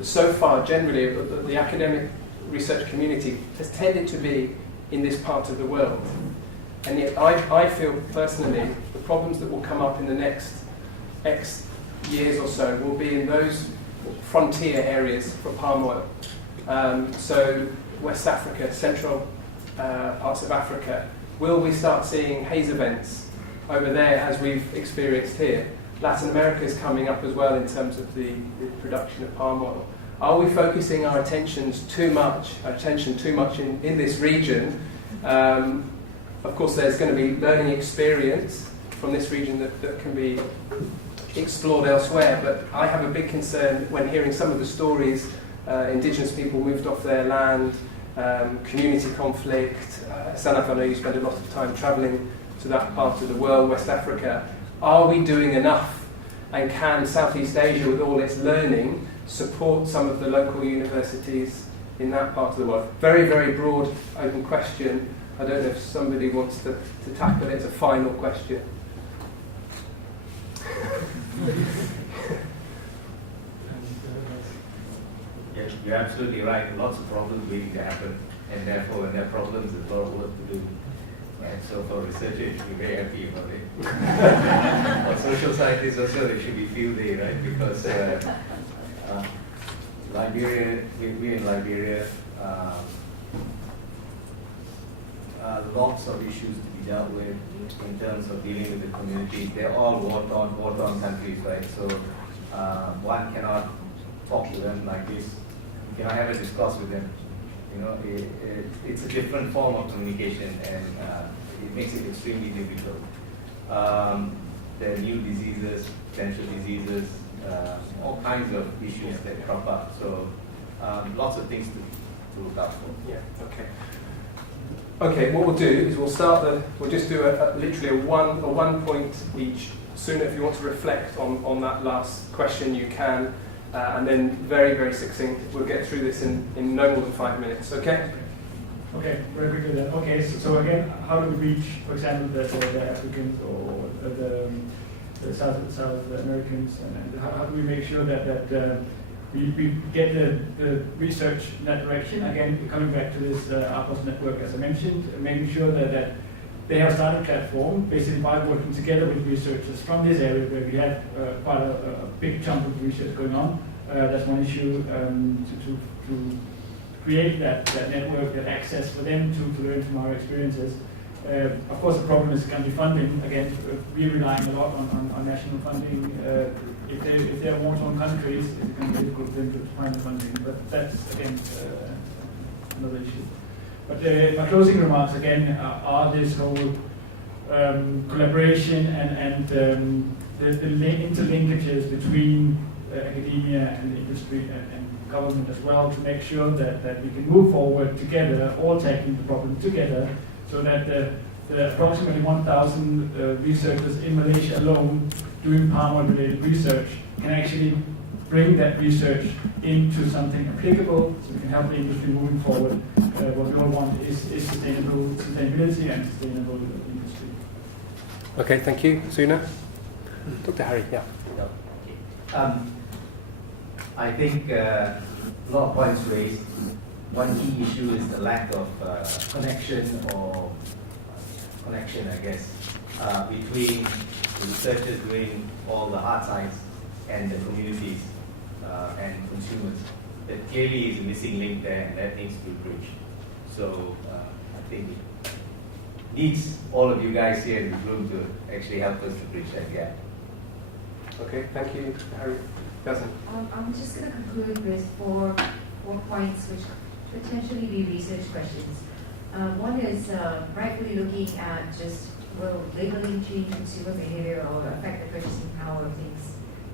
so far, generally, the academic research community has tended to be in this part of the world. And yet I feel personally the problems that will come up in the next X years or so will be in those frontier areas for palm oil. So West Africa, central parts of Africa. Will we start seeing haze events over there as we've experienced here? Latin America is coming up as well in terms of the production of palm oil. Are we focusing our attention too much in this region? Of course, there's going to be learning experience from this region that can be explored elsewhere, but I have a big concern when hearing some of the stories, indigenous people moved off their land, community conflict. Sanaf, I know you spend a lot of time travelling to that part of the world, West Africa. Are we doing enough? And can Southeast Asia, with all its learning, support some of the local universities in that part of the world? Very, very broad, open question. I don't know if somebody wants to tackle it as a final question. Yes, you're absolutely right. Lots of problems waiting to happen, and therefore, when there are problems, there's a lot of work to do. And so, for researchers, you should be very happy about it. For social scientists also, there should be field day, right? Because Liberia, we in Liberia, lots of issues to be dealt with in terms of dealing with the communities. They're all war-torn countries, right? So one cannot talk to them like this. You cannot have a discourse with them. You know, it's a different form of communication, and it makes it extremely difficult. There are new diseases, potential diseases, all kinds of issues that crop up. So lots of things to look out for. Yeah. Okay. Okay. What we'll do is we'll just do literally a one point each. Sooner, if you want to reflect on that last question, you can. And then very, very succinct, we'll get through this in no more than 5 minutes, okay? Okay, very quickly then. Okay, so again, how do we reach, for example, the Africans or the South Americans, and how do we make sure that we get the research in that direction? Again, coming back to this APOS network, as I mentioned, making sure that they have started a platform, basically by working together with researchers from this area where we have quite a big chunk of research going on. That's one issue, to create that network, that access for them to learn from our experiences. Of course, the problem is can be funding. Again, we're relying a lot on national funding. If they're war-torn countries, it's going to be difficult for them to find the funding. But that's, again, another issue. But my closing remarks, again, are this whole collaboration and the interlinkages between academia and the industry and government as well, to make sure that we can move forward together, all tackling the problem together, so that the approximately 1,000 researchers in Malaysia alone doing palm oil-related research can actually bring that research into something applicable, so we can help the industry moving forward. What we all want is sustainability and sustainable industry. Okay, thank you. Suna? Dr. Harry, yeah. I think a lot of points raised. One key issue is the lack of connection, I guess, between the researchers doing all the hard science and the communities and consumers. That clearly is a missing link there, and that needs to be bridged. So I think it needs all of you guys here in this room to actually help us to bridge that gap. Okay, thank you, Harry. I'm just going to conclude with four points which potentially be research questions. One is rightfully looking at just will labeling change consumer behavior or affect the purchasing power of things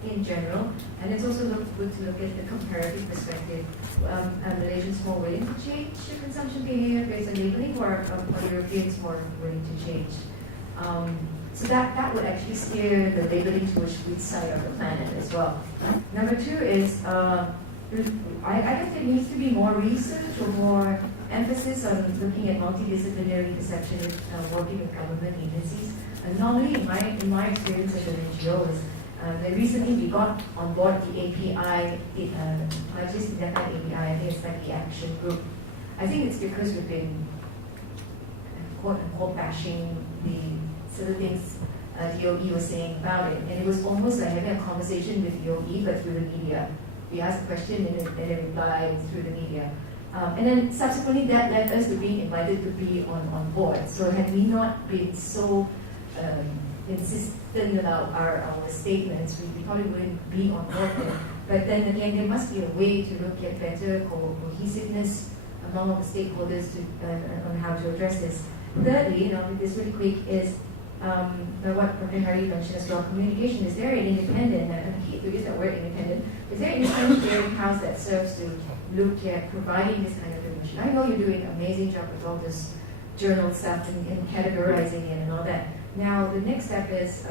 in general, and it's also good to look at the comparative perspective. Are Malaysians more willing to change their consumption behavior based on labeling, or are Europeans more willing to change? So that would actually steer the labeling towards which side of the planet as well. Number two is, I guess there needs to be more research or more emphasis on looking at multidisciplinary perception of working with government agencies. And normally, in my experience as an NGO, is recently we got on board the API, just the API, I think it's like the action group. I think it's because we've been quote-unquote bashing the sort of things DOE was saying about it. And it was almost like having a conversation with DOE, but through the media. We asked a question and then reply through the media. And then subsequently that led us to being invited to be on board. So had we not been so insistent about our statements, we probably wouldn't be on board there. But then again, there must be a way to look at better cohesiveness among all the stakeholders on how to address this. Thirdly, this really quick is what Dr. Harry mentioned as well, communication. Is there an independent, and I hate to use that word independent, is there an independent clearinghouse that serves to look at providing this kind of information? I know you're doing an amazing job with all this journal stuff and categorizing it and all that. Now, the next step is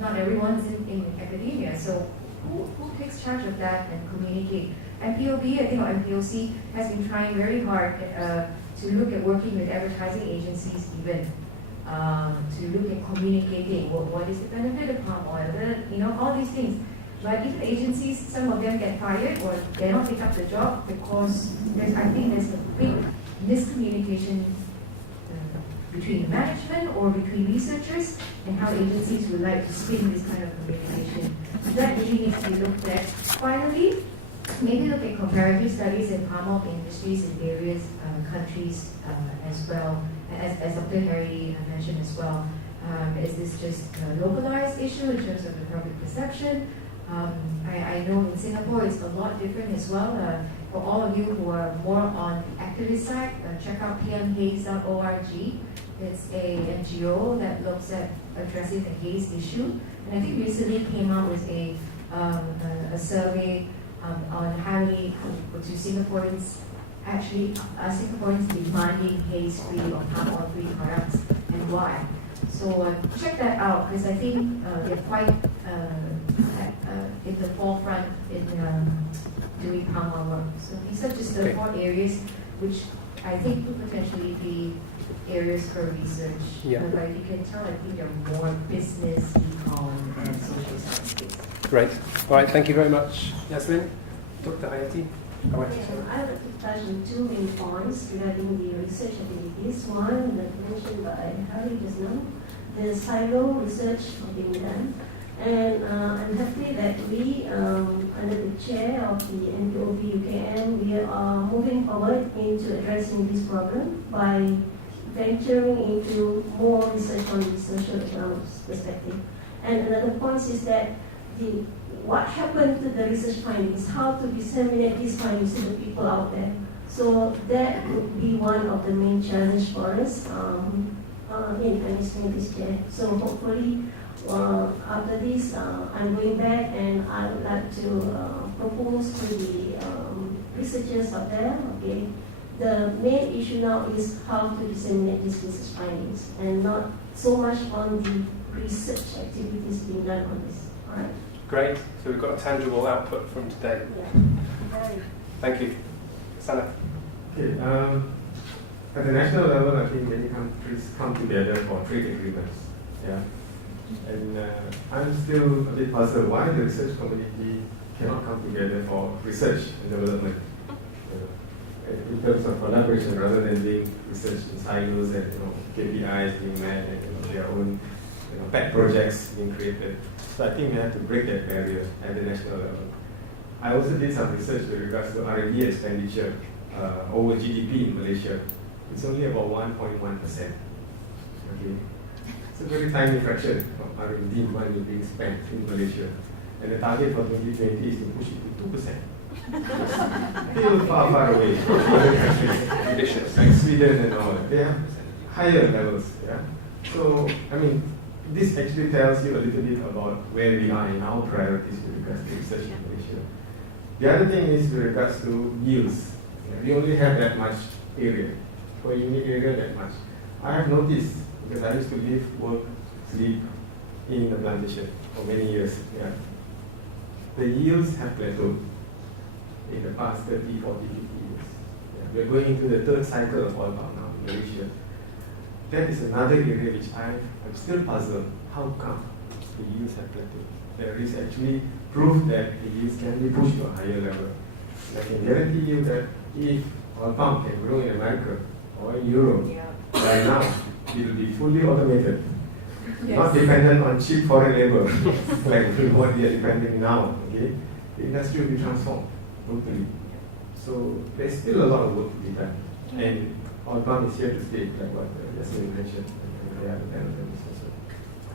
not everyone's in academia, so who takes charge of that and communicate? MPOB, I think, or MPOC, has been trying very hard to look at working with advertising agencies even, to look at communicating what is the benefit of palm oil, all these things. But even agencies, some of them get fired or they don't pick up the job because I think there's a big miscommunication between the management or between researchers and how agencies would like to spin this kind of communication. That really needs to be looked at. Finally, maybe look at comparative studies in palm oil industries in various countries as well, as Dr. Harry mentioned as well. Is this just a localized issue in terms of the public perception? I know in Singapore it's a lot different as well. For all of you who are more on the activist side, check out pmhaze.org. It's a NGO that looks at addressing the haze issue. And I think recently came out with a survey on how many to Singaporeans actually Singaporeans demanding haze-free or palm oil-free products and why. So check that out because I think they're quite in the forefront in doing palm oil work. So these are just the 4 areas which I think could potentially be areas for research. Yeah. But you can tell, I think they're more business, econ, and social science based. Great. All right, thank you very much, Yasmin. Dr. Ayati. I would like to touch on 2 main points regarding the research activities. One that mentioned by Harry just now, the silo research being done. And I'm happy that we, under the chair of the NPOB UKM, we are moving forward into addressing this problem by venturing into more research on the social economic perspective. And another point is that what happened to the research findings, how to disseminate these findings to the people out there. So that would be one of the main challenges for us in administering this chair. So hopefully, after this, I'm going back and I would like to propose to the researchers out there, okay, the main issue now is how to disseminate these research findings and not so much on the research activities being done on this. All right. Great. So we've got a tangible output from today. Yeah. Thank you. Sana. Okay. At the national level, I think many countries come together for trade agreements. Yeah. And I'm still a bit puzzled why the research community cannot come together for research and development in terms of collaboration rather than doing research in silos and KPIs being met and their own pet projects being created. So I think we have to break that barrier at the national level. I also did some research with regards to R&D expenditure over GDP in Malaysia. It's only about 1.1%. Okay. It's a very tiny fraction of R&D money being spent in Malaysia. And the target for 2020 is to push it to 2%. Still far, far away from other countries. Ambitious. Like Sweden and all. They have higher levels. Yeah. So, I mean, this actually tells you a little bit about where we are in our priorities with regards to research in Malaysia. The other thing is with regards to yields. We only have that much area. For unit area, that much. I have noticed, because I used to live, work, sleep in the plantation for many years. Yeah. The yields have plateaued in the past 30, 40, 50 years. Yeah. We are going into the third cycle of oil palm now in Malaysia. That is another area which I'm still puzzled. How come the yields have plateaued? There is actually proof that the yields can be pushed to a higher level. I can guarantee you that if oil palm can grow in America or in Europe, right now, it will be fully automated. Yes. Not dependent on cheap foreign labor, like what we are depending now. Okay? The industry will be transformed totally. So there's still a lot of work to be done. And oil palm is here to stay, like what Yasmin mentioned.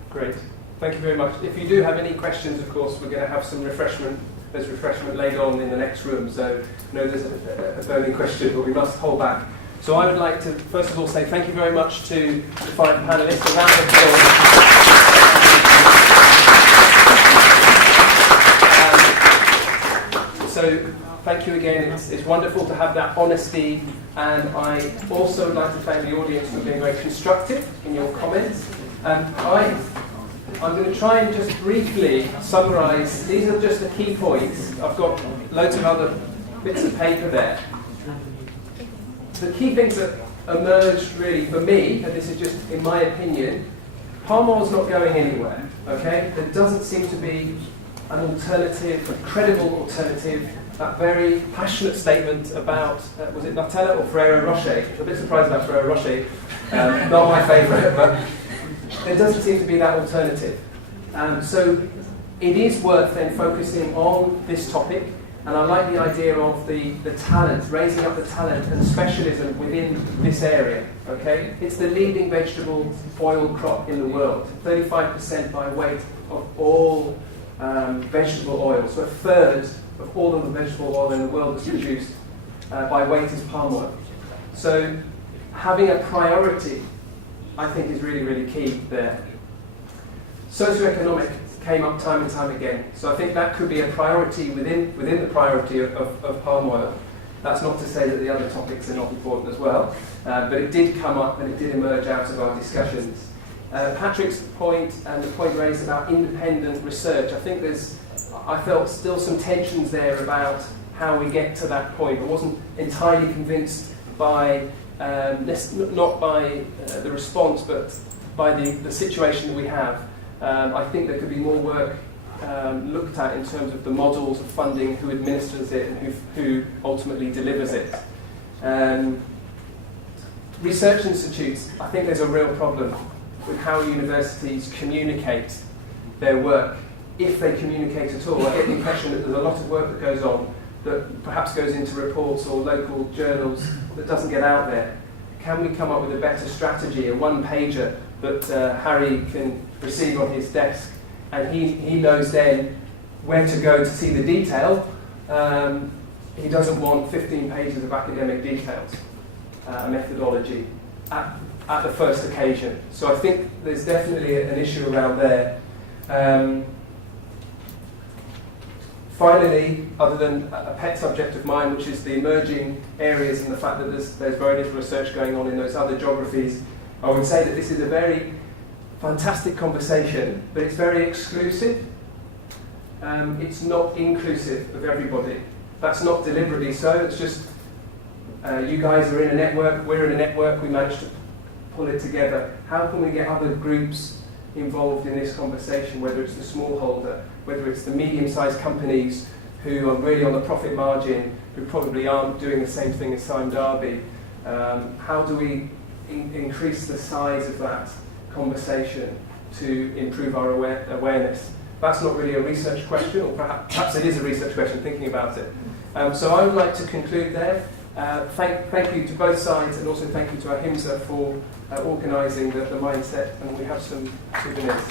Great. Thank you very much. If you do have any questions, of course, we're going to have some refreshment. There's refreshment later on in the next room. So I know there's a burning question, but we must hold back. So I would like to, first of all, say thank you very much to the 5 panellists. A round of applause. So thank you again. It's wonderful to have that honesty. And I also would like to thank the audience for being very constructive in your comments. I'm going to try and just briefly summarise. These are just the key points. I've got loads of other bits of paper there. The key things that emerged really for me, and this is just in my opinion, palm oil is not going anywhere. Okay, there doesn't seem to be an alternative, a credible alternative. That very passionate statement about was it Nutella or Ferrero Rocher? I'm a bit surprised about Ferrero Rocher. Not my favourite, but there doesn't seem to be that alternative. So it is worth then focusing on this topic. And I like the idea of the talent, raising up the talent and specialism within this area. Okay, it's the leading vegetable oil crop in the world, 35% by weight of all vegetable oil. So a third of all of the vegetable oil in the world is produced by weight is palm oil. So having a priority, I think, is really, really key there. Socioeconomic came up time and time again. So I think that could be a priority within the priority of palm oil. That's not to say that the other topics are not important as well, but it did come up and it did emerge out of our discussions. Patrick's point and the point raised about independent research, I felt still some tensions there about how we get to that point. I wasn't entirely convinced by, not by the response, but by the situation that we have. I think there could be more work looked at in terms of the models of funding, who administers it and who ultimately delivers it. Research institutes, I think there's a real problem with how universities communicate their work, if they communicate at all. I get the impression that there's a lot of work that goes on that perhaps goes into reports or local journals that doesn't get out there. Can we come up with a better strategy, a one-pager that Harry can receive on his desk, and he knows then where to go to see the detail. He doesn't want 15 pages of academic details, methodology, at the first occasion. So I think there's definitely an issue around there. Finally, other than a pet subject of mine, which is the emerging areas and the fact that there's very little research going on in those other geographies, I would say that this is a very fantastic conversation, but it's very exclusive. It's not inclusive of everybody. That's not deliberately so. It's just you guys are in a network, we're in a network, we managed to pull it together. How can we get other groups involved in this conversation, whether it's the smallholder, whether it's the medium-sized companies who are really on the profit margin, who probably aren't doing the same thing as Sime Darby? How do we increase the size of that conversation to improve our awareness? That's not really a research question, or perhaps it is a research question, thinking about it. So I would like to conclude there. Thank you to both sides, and also thank you to Ahimsa for organising the mindset, and we have some souvenirs.